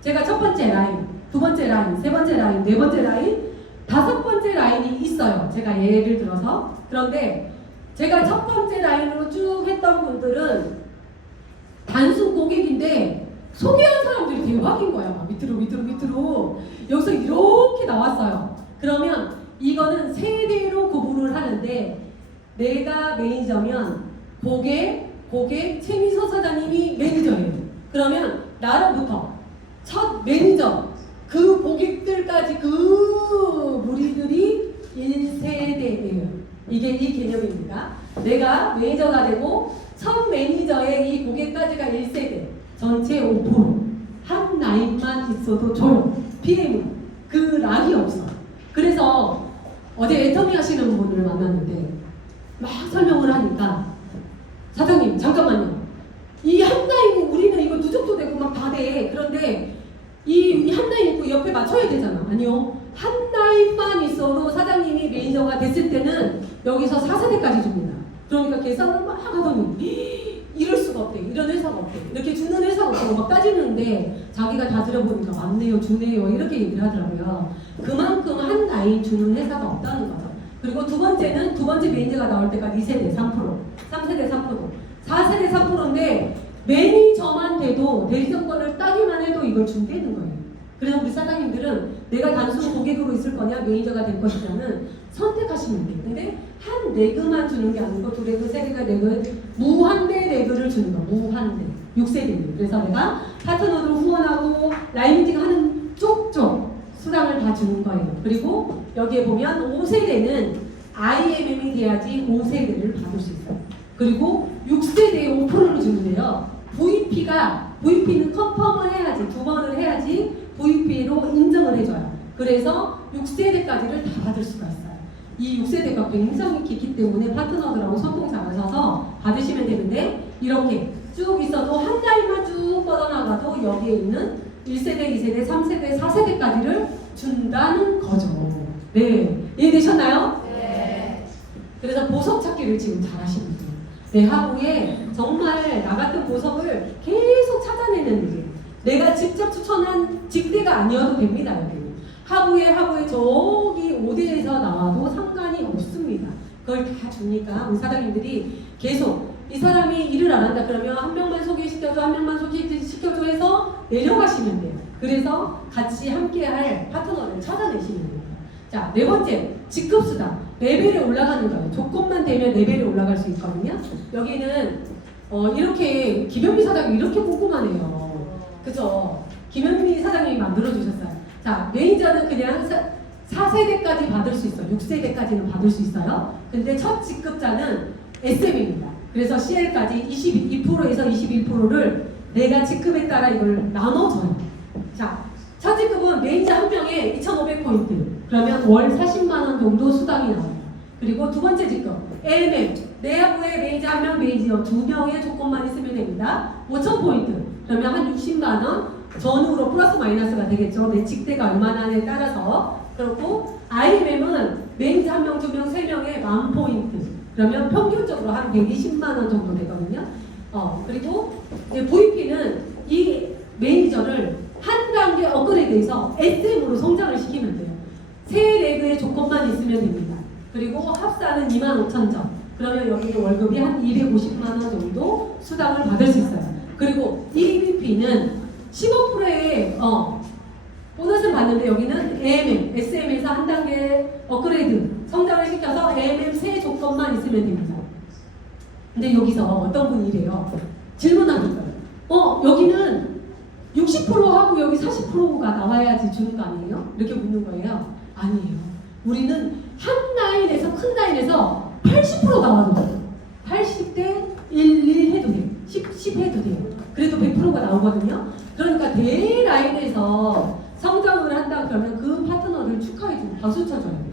제가 첫 번째 라인, 두 번째 라인, 세 번째 라인, 네 번째 라인, 다섯 번째 라인이 있어요. 제가 예를 들어서. 그런데 제가 첫 번째 라인으로 쭉 했던 분들은 단순 고객인데 소개한 사람들이 대박인 거야. 막 밑으로 여기서 이렇게 나왔어요. 그러면 이거는 세대로 구분을 하는데 내가 매니저면 고객, 최미서 사장님이 매니저예요. 그러면 나로부터 첫 매니저, 그 고객들까지 그 무리들이 1세대예요. 이게 이 개념입니다. 내가 매니저가 되고 첫 매니저의 이 고객까지가 1세대. 전체 5%. 한 라인만 있어도 조용. PM은 그 락이 없어. 그래서 어제 애터미 하시는 분을 만났는데 막 설명을 하니까 사장님 잠깐만요. 이 한 라인 우리는 이거 누적도 되고 막 다 돼. 그런데 이 한 라인 있고 옆에 맞춰야 되잖아. 아니요. 한 라인만 있어도 사장님이 매니저가 됐을 때는 여기서 4세대까지 줍니다. 그러니까 계산을 막 하더니 이럴 수가 없대. 이런 회사가 없대. 이렇게 주는 회사가 없다고 막 따지는데 자기가 다 들어보니까 맞네요, 주네요 이렇게 얘기를 하더라고요. 그만큼 한 라인 주는 회사가 없다는 거죠. 그리고 두 번째는 두 번째 매니저가 나올 때까지 2세대 3%, 3세대 3%, 4세대 3%인데 매니저만 돼도 대리점권을 따기만 해도 이걸 준다는 거예요. 그래서 우리 사장님들은 내가 단순 고객으로 있을 거냐 매니저가 될 것이냐는 선택하시면 돼요. 근데 한 레그만 주는 게 아니고 두 레그, 세 레그, 레그 무한대 레그를 주는 거. 무한대 6세대. 그래서 내가 파트너를 후원하고 라이미팅 하는 쪽쪽 수당을 다 주는 거예요. 그리고 여기에 보면 5세대는 IMM이 돼야지 5세대를 받을 수 있어요. 그리고 6세대에 5%를 주는데요. VP는 컨펌을 해야지, 2번을 해야지 VP로 인정을 해줘요. 그래서 6세대까지를 다 받을 수가 있어요. 이 6세대가 굉장히 깊기 때문에 파트너들하고 소통 잘하셔서 받으시면 되는데, 이렇게 쭉 있어도 한 라인만 쭉 뻗어나가도 여기에 있는 1세대, 2세대, 3세대, 4세대까지를 준다는 거죠. 네, 이해되셨나요? 네. 그래서 보석 찾기를 지금 잘하시는 거예요. 내 하루에 정말 나 같은 보석을 계속 찾아내는 일. 내가 직접 추천한 직대가 아니어도 됩니다. 여기는 하부에 저기 5대에서 나와도 상관이 없습니다. 그걸 다 주니까 우리 사장님들이 계속 이 사람이 일을 안 한다 그러면 한 명만 소개시켜줘, 한 명만 소개시켜줘 해서 내려가시면 돼요. 그래서 같이 함께할 파트너를 찾아내시면 돼요. 자, 네 번째, 직급수당. 레벨이 올라가는 거예요. 조건만 되면 레벨이 올라갈 수 있거든요. 여기는 이렇게 김현미 사장님이 이렇게 꼼꼼하네요. 그죠? 김현미 사장님이 만들어주셨어요. 자, 매니저는 그냥 4세대까지 받을 수 있어요. 6세대까지는 받을 수 있어요. 근데 첫 직급자는 SM입니다. 그래서 CL까지 22%에서 21%를 내가 직급에 따라 이걸 나눠줘요. 자, 첫 직급은 매니저 한 명에 2,500포인트. 그러면 월 40만원 정도 수당이 나와요. 그리고 두 번째 직급, LMM. 내 하부에 매니저 한 명, 매니저 2명의 조건만 있으면 됩니다. 5,000포인트. 그러면 한 60만원 전후로 플러스 마이너스가 되겠죠. 내 직대가 얼마나에 따라서. 그렇고 IMM은 매니저 한 명, 2명, 3명에 10,000포인트. 그러면 평균적으로 한 120만원 정도 되거든요. 그리고 VP는 이 매니저를 한 단계 업그레이드해서 SM으로 성장을 시키면 돼요. 세 레그의 조건만 있으면 됩니다. 그리고 합사는 25,000점. 그러면 여기도 월급이 한 250만원 정도 수당을 받을 수 있어요. 그리고 EVP는 15%의 보너스를 받는데 여기는 AMM, SM에서 한 단계 업그레이드 성장을 시켜서 AMM 세 조건만 있으면 됩니다. 근데 여기서 어떤 분이 이래요. 질문하는 거예요. 여기는 60%하고 여기 40%가 나와야지 주는 거 아니에요? 이렇게 묻는 거예요. 아니에요. 우리는 한 라인에서, 큰 라인에서 80% 나와도 돼요. 80대 1 해도 돼요. 10 해도 돼요. 그래도 100%가 나오거든요. 그러니까 대 라인에서 성장을 한다 그러면 그 파트너를 축하해주고 박수 쳐줘야 돼요.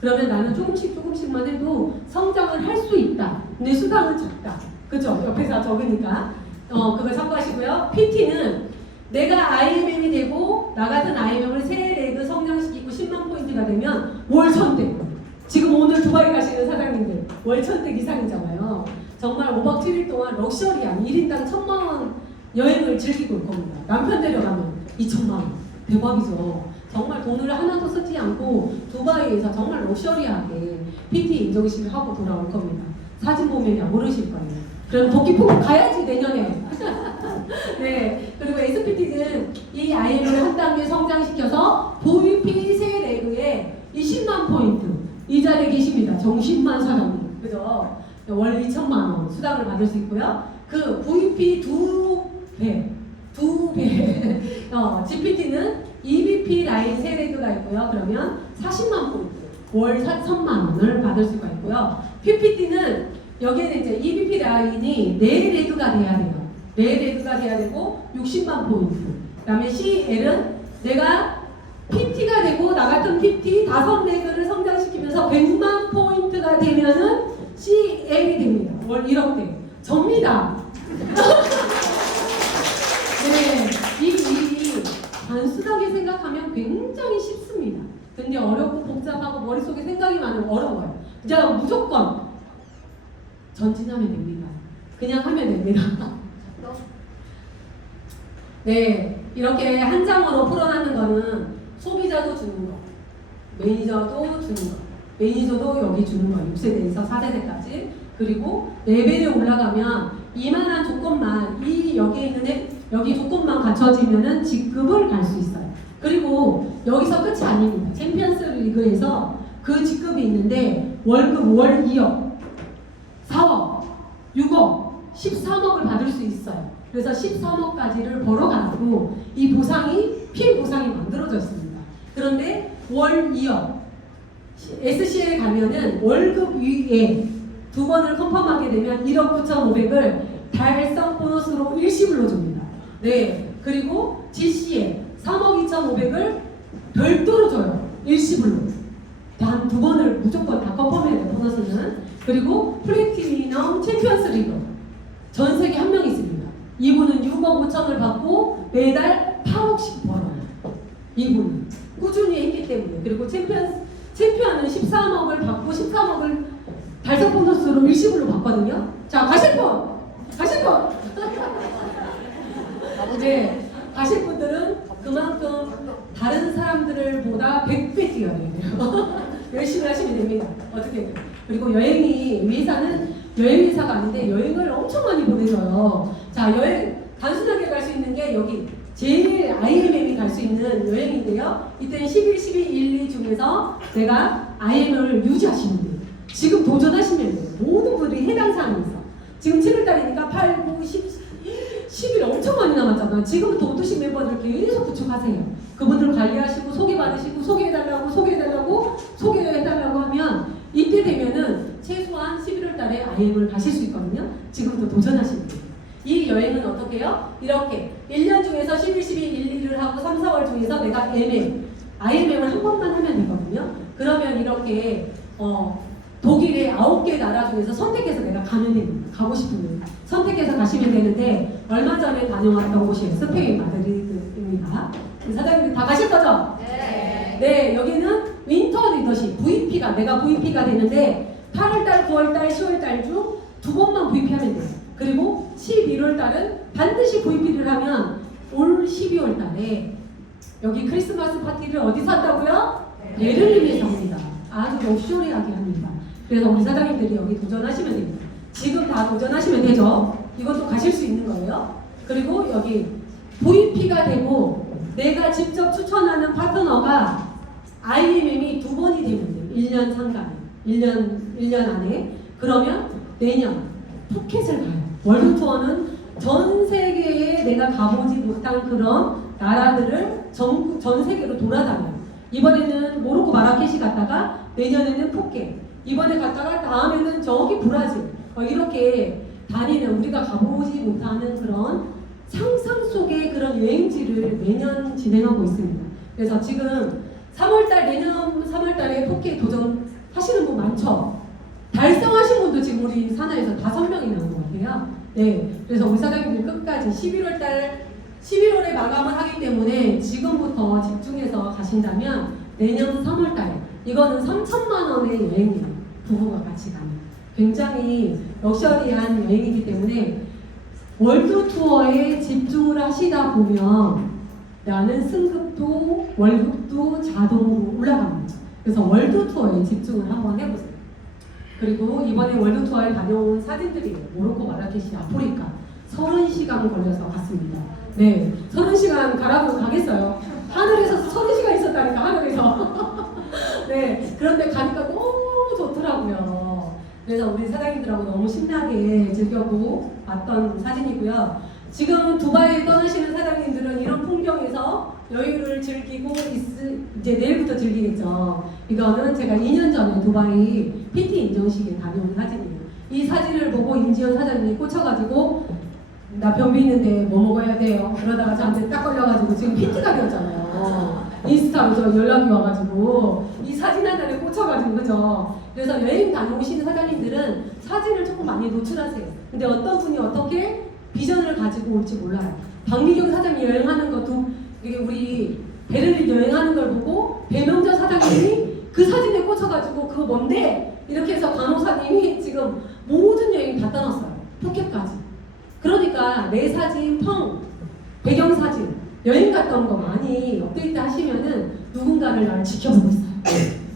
그러면 나는 조금씩만 해도 성장을 할 수 있다. 근데 수당은 적다. 그죠? 옆에서 적으니까. 그걸 참고하시고요. PT는 내가 IMM이 되고 나 같은 IMM을 세 레그 성장시키고 10만 포인트가 되면 월 1,000대. 지금 오늘 두바이 가시는 사장님들 월 1,000대 이상이잖아요. 정말 5박 7일 동안 럭셔리한 1인당 1,000만 원 여행을 즐기고 올 겁니다. 남편 데려가면 2,000만 원. 대박이죠. 정말 돈을 하나도 쓰지 않고 두바이에서 정말 럭셔리하게 PT 인정식을 하고 돌아올 겁니다. 사진 보면 모르실 거예요. 그럼 도끼포구 가야지 내년에. 네. 그리고 SPT는 이 IM을 한 단계 성장시켜서 VP 세 레그에 20만 포인트 이 자리에 계십니다. 정신만 사장님. 그죠? 월 2천만 원 수당을 받을 수 있고요. 그 VP 두 배. GPT는 EVP 라인 세 레그가 있고요. 그러면 40만 포인트, 월 4천만 원을 받을 수가 있고요. PPT는 여기에는 이제 EVP 라인이 4레그가 돼야 돼요. 4레그가 돼야 되고 60만 포인트. 그 다음에 CL은 내가 PT가 되고 나 같은 PT 5레그를 성장시키면서 100만 포인트가 되면은 CL이 됩니다. 월 1억대. 접니다. 네, 이 일이 단순하게 생각하면 굉장히 쉽습니다. 근데 어렵고 복잡하고 머릿속에 생각이 많으면 어려워요. 자, 무조건 전진하면 됩니다. 그냥 하면 됩니다. 네, 이렇게 한 장으로 풀어나는 거는 소비자도 주는 거, 매니저도 주는 거, 매니저도 여기 주는 거, 6세대에서 4세대까지. 그리고 레벨이 올라가면 이만한 조건만, 여기에 있는 여기 조건만 갖춰지면은 직급을 갈 수 있어요. 그리고 여기서 끝이 아닙니다. 챔피언스 리그에서 그 직급이 있는데 월급 월 2억, 4억, 6억, 13억을 받을 수 있어요. 그래서 13억까지를 벌어가지고 이 보상이, 피해 보상이 만들어졌습니다. 그런데 월 2억, SCL 가면은 월급 위에 두 번을 컨펌하게 되면 1억 9,500을 달성 보너스로 일시불로 줍니다. 네, 그리고 GC에 3억 2,500을 별도로 줘요. 일시불로. 단 두 번을 무조건 다 컨펌해야 돼요, 보너스는. 그리고 플래티넘 챔피언스 리그. 전 세계 한 명 있습니다. 이분은 6억 5천을 받고 매달 8억씩 벌어요. 이분은 꾸준히 했기 때문에. 그리고 챔피언은 13억을 받고 13억을 달성 보너스로 일시불로 받거든요. 자, 가실 분! 가실 분! 네, 가실 분들은 그만큼 다른 사람들보다 100배 뛰어야 돼요. 열심히 하시면 됩니다. 어떻게든. 그리고 여행이, 회사는 여행 회사가 아닌데 여행을 엄청 많이 보내줘요. 자, 여행 단순하게 갈 수 있는 게 여기 제일 IMM이 갈 수 있는 여행인데요. 이때는 11, 12, 1, 2 중에서 내가 IMM을 유지하시면 돼요. 지금 도전하시면 돼요. 모든 분들이 해당 사항이 있어. 지금 7월달이니까 8, 9, 10, 10일 엄청 많이 남았잖아. 지금부터 오토식 멤버들 계속 구축하세요. 그분들 관리하시고 소개받으시고 소개해달라고 하면 이때 되면은 최소한 11월달에 IM을 가실 수 있거든요. 지금부터 도전하시면 돼요. 이 여행은 어떻게 해요? 이렇게 1년 중에서 11, 12, 1, 2를 하고 3, 4월 중에서 내가 IMM을 한 번만 하면 되거든요. 그러면 이렇게 독일의 9개 나라 중에서 선택해서 내가 가면 됩니다. 가고 싶은 데 선택해서 가시면 되는데 얼마 전에 다녀왔던 곳이 스페인 마드리드입니다. 사장님들 다 가실 거죠? 네. 네, 여기는 윈터 리더십 내가 VP가 되는데 8월달, 9월달, 10월달 중 두 번만 VP하면 돼요. 그리고 11월달은 반드시 VP를 하면 올 12월달에 여기 크리스마스 파티를 어디서 한다고요? 베를린에서 합니다. 아주 럭셔리하게 합니다. 그래서 우리 사장님들이 여기 도전하시면 됩니다. 지금 다 도전하시면 되죠. 이것도 가실 수 있는 거예요. 그리고 여기 VP가 되고 내가 직접 추천하는 파트너가 IMM이 두 번이 되면 돼요. 1년 상간에. 1년 안에. 그러면 내년 푸켓을 가요. 월드 투어는 전 세계에 내가 가보지 못한 그런 나라들을 전 세계로 돌아다녀요. 이번에는 모로코 마라케시 갔다가 내년에는 푸켓. 이번에 갔다가 다음에는 저기 브라질. 이렇게 다니는 우리가 가보지 못하는 그런 상상 속의 그런 여행지를 매년 진행하고 있습니다. 그래서 지금 내년 3월달에 푸켓 도전하시는 분 많죠? 달성하신 분도 지금 우리 산하에서 5명이 나온 것 같아요. 네, 그래서 우리 사장님들 끝까지 11월에 마감을 하기 때문에 지금부터 집중해서 가신다면 내년 3월달에 이거는 3천만 원의 여행이에요. 부부가 같이 가는 굉장히 럭셔리한 여행이기 때문에 월드 투어에 집중을 하시다 보면 나는 승급도 월급도 자동으로 올라갑니다. 그래서 월드 투어에 집중을 한번 해보세요. 그리고 이번에 월드 투어에 다녀온 사진들이 모로코 마라케시 아프리카 30시간 걸려서 갔습니다. 네, 30시간 가라고 가겠어요. 하늘에서 30시간 있었다니까 하늘에서. 네, 그런데 가니까 너무 좋더라고요. 그래서 우리 사장님들하고 너무 신나게 즐겨보고 왔던 사진이고요. 지금 두바이에 떠나시는 사장님들은 이런 풍경에서 여유를 즐기고 이제 내일부터 즐기겠죠. 이거는 제가 2년 전에 두바이 PT 인정식에 다녀온 사진이에요. 이 사진을 보고 임지연 사장님이 꽂혀가지고 나 변비 있는데 뭐 먹어야 돼요? 그러다가 저한테 딱 걸려가지고 지금 PT가 되었잖아요. 인스타로 저 연락이 와가지고 이 사진 하나에 꽂혀가지고 그죠? 그래서 여행 다녀오시는 사장님들은 사진을 조금 많이 노출하세요. 근데 어떤 분이 어떻게 비전을 가지고 올지 몰라요. 박미경 사장이 여행하는 것도 이게 우리 베를린 여행하는 걸 보고 배명자 사장님이 그 사진에 꽂혀가지고 그거 뭔데? 이렇게 해서 간호사님이 지금 모든 여행 다 떠났어요. 푸켓까지. 그러니까 내 사진, 배경 사진, 여행 갔다 온 거 많이 업데이트 하시면은 누군가를 나를 지켜보고 있어요.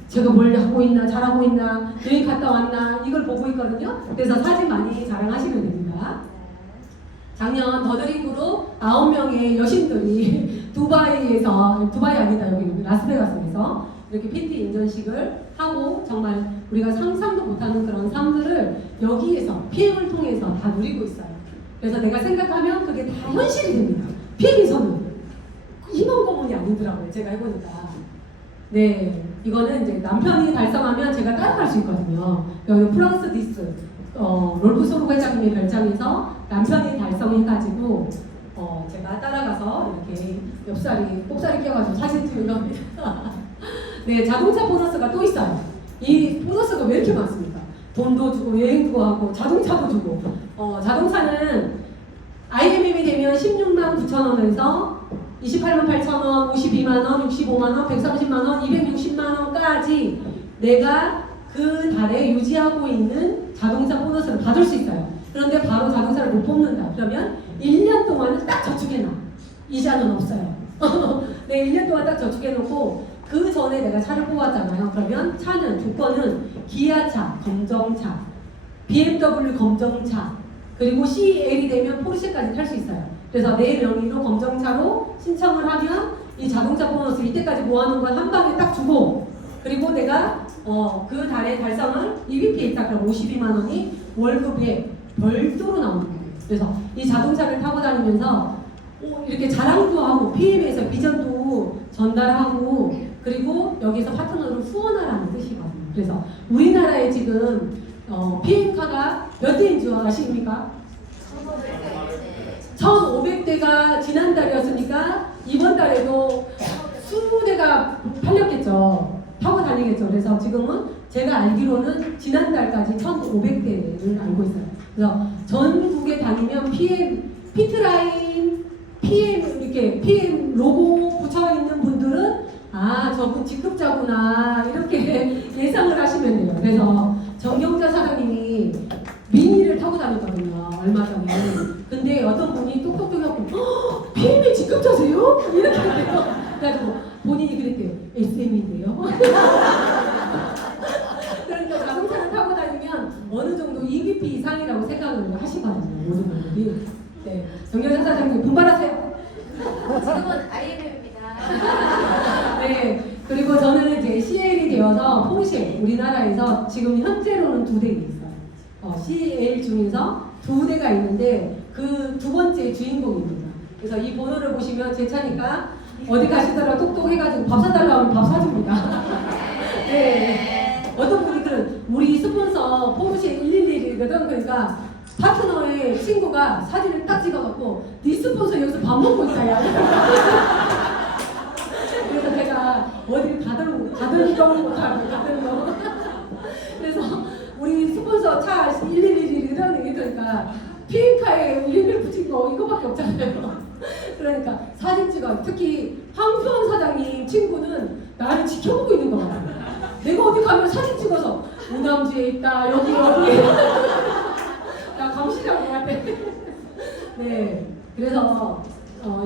제가 뭘 하고 있나, 잘하고 있나, 여행 갔다 왔나 이걸 보고 있거든요. 그래서 사진 많이 자랑하시면 됩니다. 작년 더드링크로 9명의 여신들이 두바이 아니다 여기 라스베가스에서 이렇게 PT 인전식을 하고 정말 우리가 상상도 못하는 그런 삶들을 여기에서 PM을 통해서 다 누리고 있어요. 그래서 내가 생각하면 그게 다 현실이 됩니다. PM에서는 희망 고문이 아니더라고요. 제가 해보니까. 네. 이거는 이제 남편이 달성하면 제가 따라갈 수 있거든요. 여기 프랑스 디스 롤프 소르 회장님의 별장에서 남편이 달성해가지고 제가 따라가서 이렇게 옆살이 꼭살이 껴가지고 사진 찍은 겁니다. 네, 자동차 보너스가 또 있어요. 이 보너스가 왜 이렇게 많습니까? 돈도 주고 여행도 하고 자동차도 주고 자동차는 IMM이 되면 16만 9천 원에서 28만 8천 원, 52만 원, 65만 원, 130만 원, 260만 원까지 내가 그 달에 유지하고 있는 자동차 보너스를 받을 수 있어요. 그런데 바로 자동차를 못 뽑는다. 그러면 1년 동안은 딱 저축해놔. 이자는 없어요. 네, 1년 동안 딱 저축해놓고 그 전에 내가 차를 뽑았잖아요. 그러면 차는 조건은 기아차, 검정차, BMW 검정차, 그리고 CL이 되면 포르쉐까지 탈 수 있어요. 그래서 내 명의로 검정차로 신청을 하면 이 자동차 보너스 이때까지 모아놓은 건 한 방에 딱 주고, 그리고 내가 그 달에 달성을 EBP에 딱 그럼 52만 원이 월급에 별도로 나오는 거예요. 그래서 이 자동차를 타고 다니면서 이렇게 자랑도 하고 PM에서 비전도 전달하고, 그리고 여기서 파트너를 후원하라는 뜻이거든요. 그래서 우리나라에 지금 PM카가 몇 대인 줄 아십니까? 1,500대가 지난달이었으니까 이번 달에도 20대가 팔렸겠죠. 타고 다니겠죠. 그래서 지금은 제가 알기로는 지난달까지 1,500대를 알고 있어요. 그래서 전국에 다니면 PM, 피트라인, PM 이렇게 PM 로고 붙여 있는 분들은 아, 저분 직급자구나 이렇게 예상을 하시면 돼요. 그래서 정경자 사장님이 미니를 타고 다녔거든요, 얼마 전에. 근데 어떤 분이 똑똑똑하고 PM이 직급자세요? 이렇게 돼요. 그래가지고 본인이 그랬대요. SM인데요. 그러니까 자동차를 타고 다니면 어느 정도 EBP 이상이라고 생각을 하시거든요, 모든 분들이. 네, 정경자 사장님 분발하세요. 지금은 IMM입니다. 네, 그리고 저는 이제 CL이 되어서 포르쉐 우리나라에서 지금 현재로는 2대 있어요. CL 중에서 2대가 있는데 그 두 번째 주인공입니다. 그래서 이 번호를 보시면 제 차니까 어디 가시더라도 똑똑해가지고 밥 사달라고 하면 밥 사줍니다. 네, 어떤 분들은 우리 스폰서 포르쉐 111이거든. 그러니까 파트너의 친구가 사진을 딱 찍어갖고 네 스폰서 여기서 밥 먹고 있다 야. 그래서 제가 어디 가든 경 못하고 가든 경. 그래서 우리 스폰서 차 111이거든. 그러니까 PM카에 111 붙인 거 이거밖에 없잖아요. 그러니까 사진 찍어. 특히 황수원 사장님 친구는 나를 지켜보고 있는 거 같아요. 내가 어디 가면 사진 찍어서 우남지에 있다 여기 나 감시자인 것 같아. 네, 그래서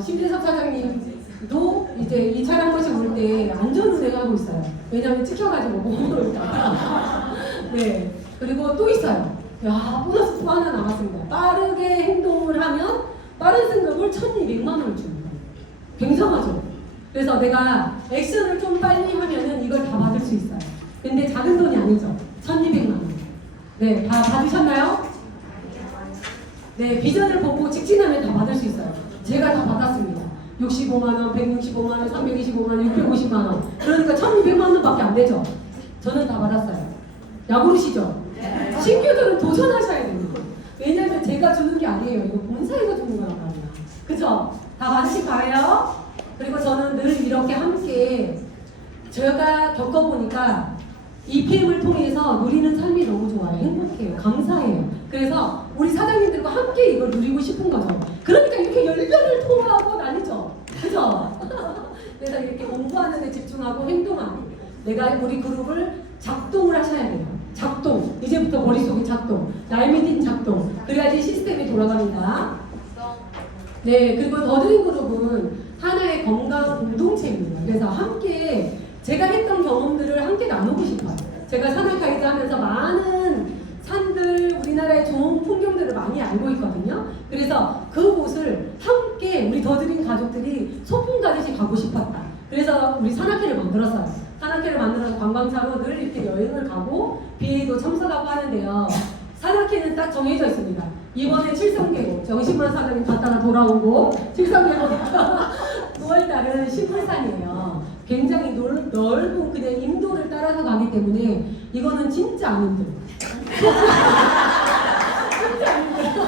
심재섭 사장님도 이제 이 차를 한 번씩 올 때 안전 운행하고 있어요. 왜냐하면 찍혀가지고 못 올까. 네, 그리고 또 있어요. 야, 보너스 또 하나 남았습니다. 빠르게 행동을 하면 빠른 승급을 1,200만 원을 줍니다. 굉장하죠. 그래서 내가 액션을 좀 빨리 하면은 이걸 다 받을 수 있어요. 근데 작은 돈이 아니죠. 1,200만 원. 네, 다 받으셨나요? 네, 비전을 보고 직진하면 다 받을 수 있어요. 제가 다 받았습니다. 65만 원, 165만 원, 325만 원, 650만 원. 그러니까 1,200만 원밖에 안 되죠. 저는 다 받았어요. 야구르시죠? 네. 신규들은 도전하셔야 됩니다. 왜냐면 제가 주는 게 아니에요. 이거 본사에서 주는 거란 말이에요. 그죠? 다 받으실까요? 그리고 저는 늘 이렇게 함께 제가 겪어보니까 EPM을 통해서 누리는 삶이 너무 좋아요. 행복해요. 감사해요. 그래서 우리 사장님들과 함께 이걸 누리고 싶은 거죠. 그러니까 이렇게 열변을 토하고 난리죠. 그죠? 그래서 이렇게 공부하는 데 집중하고 행동하고 내가 우리 그룹을 작동을 하셔야 돼요. 작동. 이제부터 머릿속이 작동. 날미딘 작동. 그래야지 시스템이 돌아갑니다. 네, 그리고 더드림 그룹은 하나의 건강 공동체입니다. 그래서 함께 제가 했던 경험들을 함께 나누고 싶어요. 제가 산악 가이드 하면서 많은 산들, 우리나라의 좋은 풍경들을 많이 알고 있거든요. 그래서 그곳을 함께 우리 더드림 가족들이 소풍 가듯이 가고 싶었다. 그래서 우리 산악회를 만들었어요. 산악회를 만들어서 관광차로 늘 이렇게 여행을 가고 비에도 참석하고 하는데요. 산악회는 딱 정해져 있습니다. 이번에 칠성계곡, 정신만 사장님 갔다가 돌아오고 칠성계곡 9월달은 신물산이에요. 굉장히 넓은 그냥 인도를 따라서 가기 때문에 이거는 진짜 안 힘들어. 진짜 안 힘들어.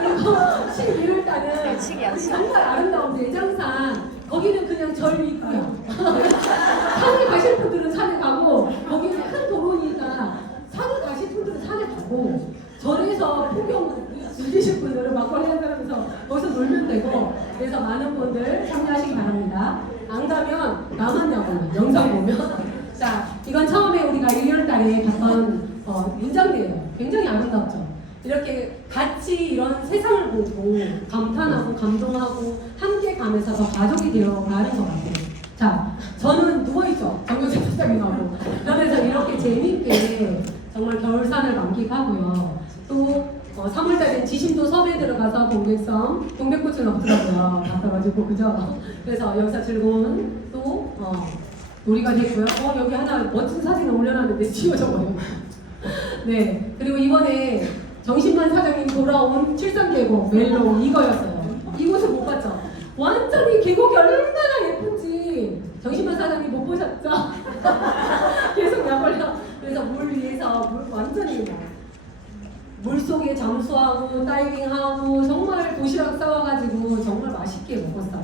그리고 11월 달은 정말 아름다운 대장산 거기는 그냥 절 있고요. 산에 가실 분들은 산에 가고 거기는 큰 도로니까 산에 가실 분들은 산에 가고 절에서 풍경 즐기실 분들은 막걸리 한잔 하면서 거기서 놀면 되고 그래서 많은 분들 참여하시기 바랍니다. 안 가면 나만 나오는 영상 보면 자 이건 처음에 우리가 1월 달에 갔던 문장대예요. 굉장히 아름답죠. 이렇게 같이 이런 세상을 보고 감탄하고 감동하고 함께 가면서 더 가족이 되어 가는 것 같아요. 자, 저는 누워있죠. 정교생 부장님하고. 그러면서 이렇게 재밌게 정말 겨울산을 만끽하고요. 또 3월달에 지심도 섬에 들어가서 동백꽃을 넣더라고요. 갔다가지고 그죠? 그래서 여기서 즐거운 또 놀이가 됐고요. 여기 하나 멋진 사진을 올려놨는데 지워져버려요. 네, 그리고 이번에 정신만 사장님 돌아온 73계곡 멜로 이거였어요. 이곳을 못 봤죠? 완전히 계곡이 얼마나 예쁜지 정신만 사장님 못 보셨죠? 계속 약올려. 그래서 물 위에서 완전히 물속에 잠수하고 다이빙하고 정말 도시락 싸와가지고 정말 맛있게 먹었어요.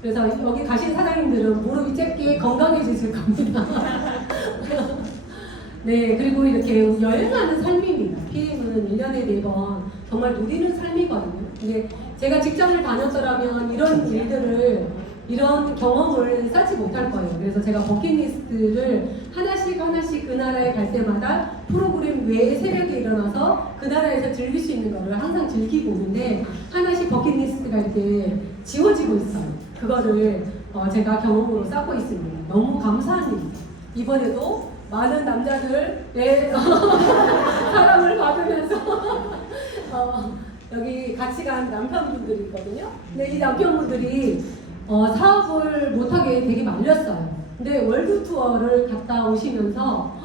그래서 여기 가신 사장님들은 무릎이 짧게 건강해지실 겁니다. 네, 그리고 이렇게 여행하는 삶입니다. PM은 1년에 4번 정말 누리는 삶이거든요. 근데 제가 직장을 다녔더라면 이런 일들을, 이런 경험을 쌓지 못할 거예요. 그래서 제가 버킷리스트를 하나씩 그 나라에 갈 때마다 프로그램 외에 새벽에 일어나서 그 나라에서 즐길 수 있는 거를 항상 즐기고 있는데 하나씩 버킷리스트가 이렇게 지워지고 있어요. 그거를 제가 경험으로 쌓고 있습니다. 너무 감사한 일이죠. 이번에도 많은 남자들의 사랑을 받으면서 여기 같이 간 남편분들이 있거든요. 근데 이 남편분들이 사업을 못하게 되게 말렸어요. 근데 월드 투어를 갔다 오시면서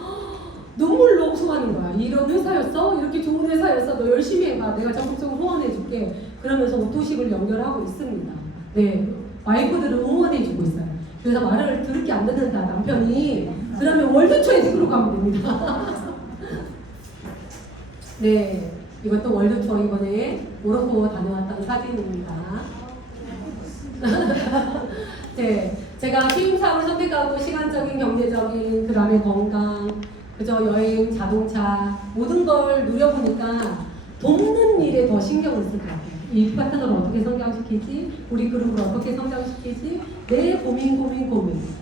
눈물로 호소하는 거야. 이런 회사였어? 이렇게 좋은 회사였어? 너 열심히 해봐. 내가 적극적으로 후원해줄게. 그러면서 오토식을 연결하고 있습니다. 네, 와이프들을 응원해주고 있어요. 그래서 말을 들을 게 안 듣는다 남편이. 그러면 월드투어에 지구로 가면 됩니다. 네, 이것도 월드투어 이번에 모로코 다녀왔던 사진입니다. 네, 제가 피임 사업을 선택하고 시간적인, 경제적인, 그 다음에 건강, 그저 여행, 자동차 모든 걸 누려보니까 돕는 일에 더 신경을 쓸 것 같아요. 이 파트너를 어떻게 성장시키지? 우리 그룹을 어떻게 성장시키지? 내 고민.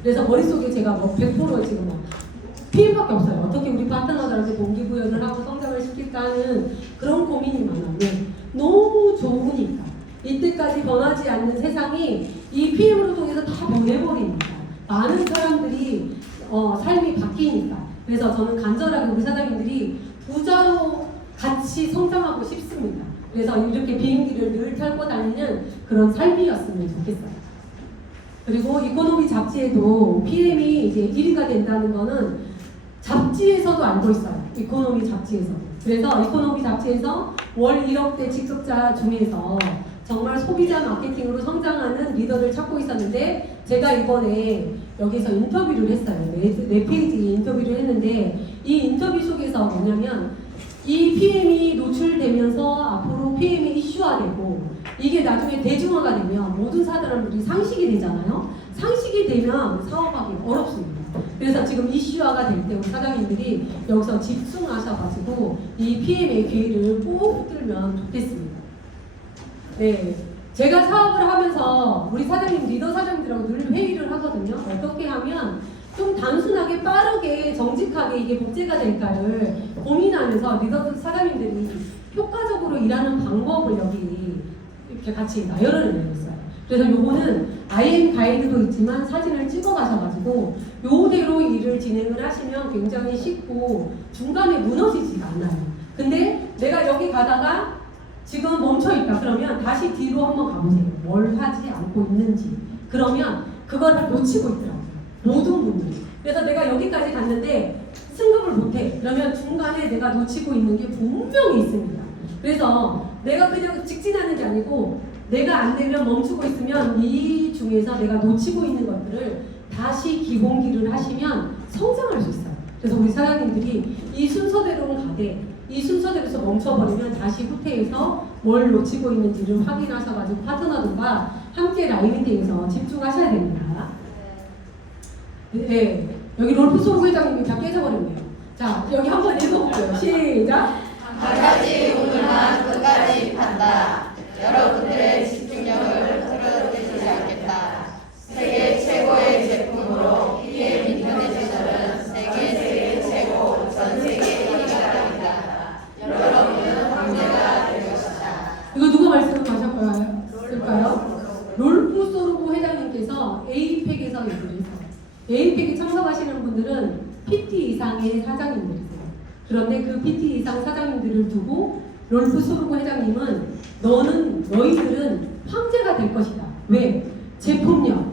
그래서 머릿속에 제가 100% 지금 PM밖에 없어요. 어떻게 우리 파트너들한테 동기부여를 하고 성장을 시킬까 하는 그런 고민이 많아요. 너무 좋으니까. 이때까지 변하지 않는 세상이 이 PM으로 통해서 다 변해버립니다. 많은 사람들이 삶이 바뀌니까. 그래서 저는 간절하게 우리 사장님들이 부자로 같이 성장하고 싶습니다. 그래서 이렇게 비행기를 늘 타고 다니는 그런 삶이었으면 좋겠어요. 그리고 이코노미 잡지에도 PM이 이제 1위가 된다는 거는 잡지에서도 알고 있어요. 이코노미 잡지에서. 그래서 이코노미 잡지에서 월 1억대 직급자 중에서 정말 소비자 마케팅으로 성장하는 리더를 찾고 있었는데 제가 이번에 여기서 인터뷰를 했어요. 네 페이지 인터뷰를 했는데 이 인터뷰 속에서 뭐냐면 이 PM이 노출되면서 앞으로 PM이 이슈화되고 이게 나중에 대중화가 되면 모든 사람들이 상식이 되잖아요. 상식이 되면 사업하기 어렵습니다. 그래서 지금 이슈화가 될 때 우리 사장님들이 여기서 집중하셔가지고 이 PM의 기회를 꼭 붙들면 좋겠습니다. 네, 제가 사업을 하면서 우리 사장님, 리더 사장님들하고 늘 회의를 하거든요. 어떻게 하면 좀 단순하게 빠르게 정직하게 이게 복제가 될까를 고민하면서 리더 사장님들이 효과적으로 일하는 방법을 여기 이렇게 같이 나열을 내렸어요. 그래서 요거는 IM 가이드도 있지만 사진을 찍어 가셔가지고 요대로 일을 진행을 하시면 굉장히 쉽고 중간에 무너지지가 않아요. 근데 내가 여기 가다가 지금 멈춰있다 그러면 다시 뒤로 한번 가보세요. 뭘 하지 않고 있는지. 그러면 그걸 놓치고 있더라고요. 모든 분들이. 그래서 내가 여기까지 갔는데 승급을 못해. 그러면 중간에 내가 놓치고 있는 게 분명히 있습니다. 그래서 내가 그냥 직진하는 게 아니고 내가 안 되면 멈추고 있으면 이 중에서 내가 놓치고 있는 것들을 다시 기본기를 하시면 성장할 수 있어요. 그래서 우리 사장님들이 이 순서대로는 가되 이 순서대로서 멈춰버리면 다시 후퇴해서 뭘 놓치고 있는지를 확인하셔가지고 파트너들과 함께 라이브팅에서 집중하셔야 됩니다. 네, 여기 롤프소르 회장님이 다 깨져버렸네요. 자, 여기 한번 읽어볼게요. 시작! 한 가지 오늘만 끝까지 판다. 여러분들의 집중력을 흐트러뜨리지 않겠다. 세계 최고의 제품으로 PM 인터내셔널은 세계 최고, 전 세계 1위가 됩니다. 여러분은 황제가 될 것이다. 이거 누가 말씀하셨을까요? 롤프소르 회장님께서 에이펙에서 얘기를 했어요. 에이펙에 참석하시는 분들은 PT 이상의 사장님들이세요. 그런데 그 PT 이상 사장님들을 두고 롤프소르 회장님은 너희들은 황제가 될 것이다. 왜? 제품력.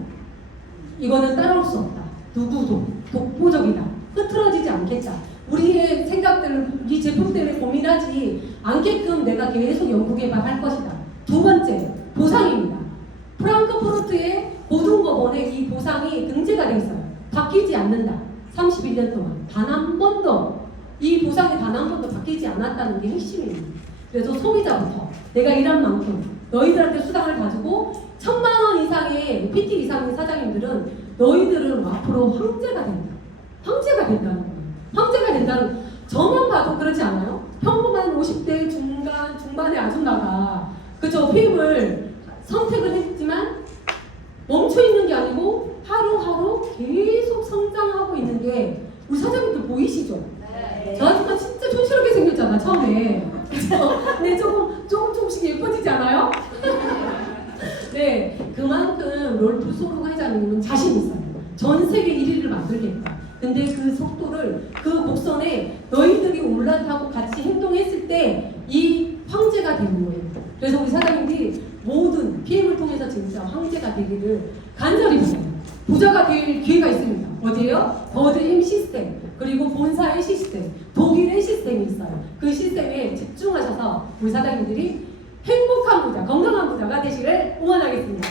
이거는 따라올 수 없다. 누구도 독보적이다. 흐트러지지 않겠다. 우리의 생각들을 이 제품 때문에 고민하지 않게끔 내가 계속 연구개발할 것이다. 두 번째, 보상입니다. 프랑크푸르트의 고등법원에 이 보상이 등재가 되어 있어요. 바뀌지 않는다. 31년 동안 단 한 번도 이 보상이 단 한 번도 바뀌지 않았다는 게 핵심입니다. 그래서 소비자부터 내가 일한 만큼 너희들한테 수당을 가지고 1,000만 원 이상의 PT 이상의 사장님들은 너희들은 앞으로 황제가 된다. 황제가 된다는 거예요. 황제가 된다는 저만 봐도 그렇지 않아요? 평범한 50대 중반의 아줌마가 그저 PM을 선택을 했지만 멈춰 있는 게 아니고 하루하루 계속 성장하고 있는 게 우리 사장님들 보이시죠? 네. 저 아줌마 진짜 촌스럽게 생겼잖아 처음에. 그래서 네, 조금씩 예뻐지지 않아요? 네, 그만큼 롤프소르 회장님은 자신 있어요. 전 세계 1위를 만들겠다. 근데 그 속도를 그 곡선에 너희들이 올라타고 같이 행동했을 때 이 황제가 되는 거예요. 그래서 우리 사장님들이 모든 PM을 통해서 진짜 황제가 되기를 간절히 바라요. 부자가 될 기회가 있습니다. 어디에요? 버드임 시스템, 그리고 본사의 시스템, 독일의 시스템이 있어요. 그 시스템에 집중하셔서 우리 사장님들이 행복한 부자, 건강한 부자가 되시길 응원하겠습니다.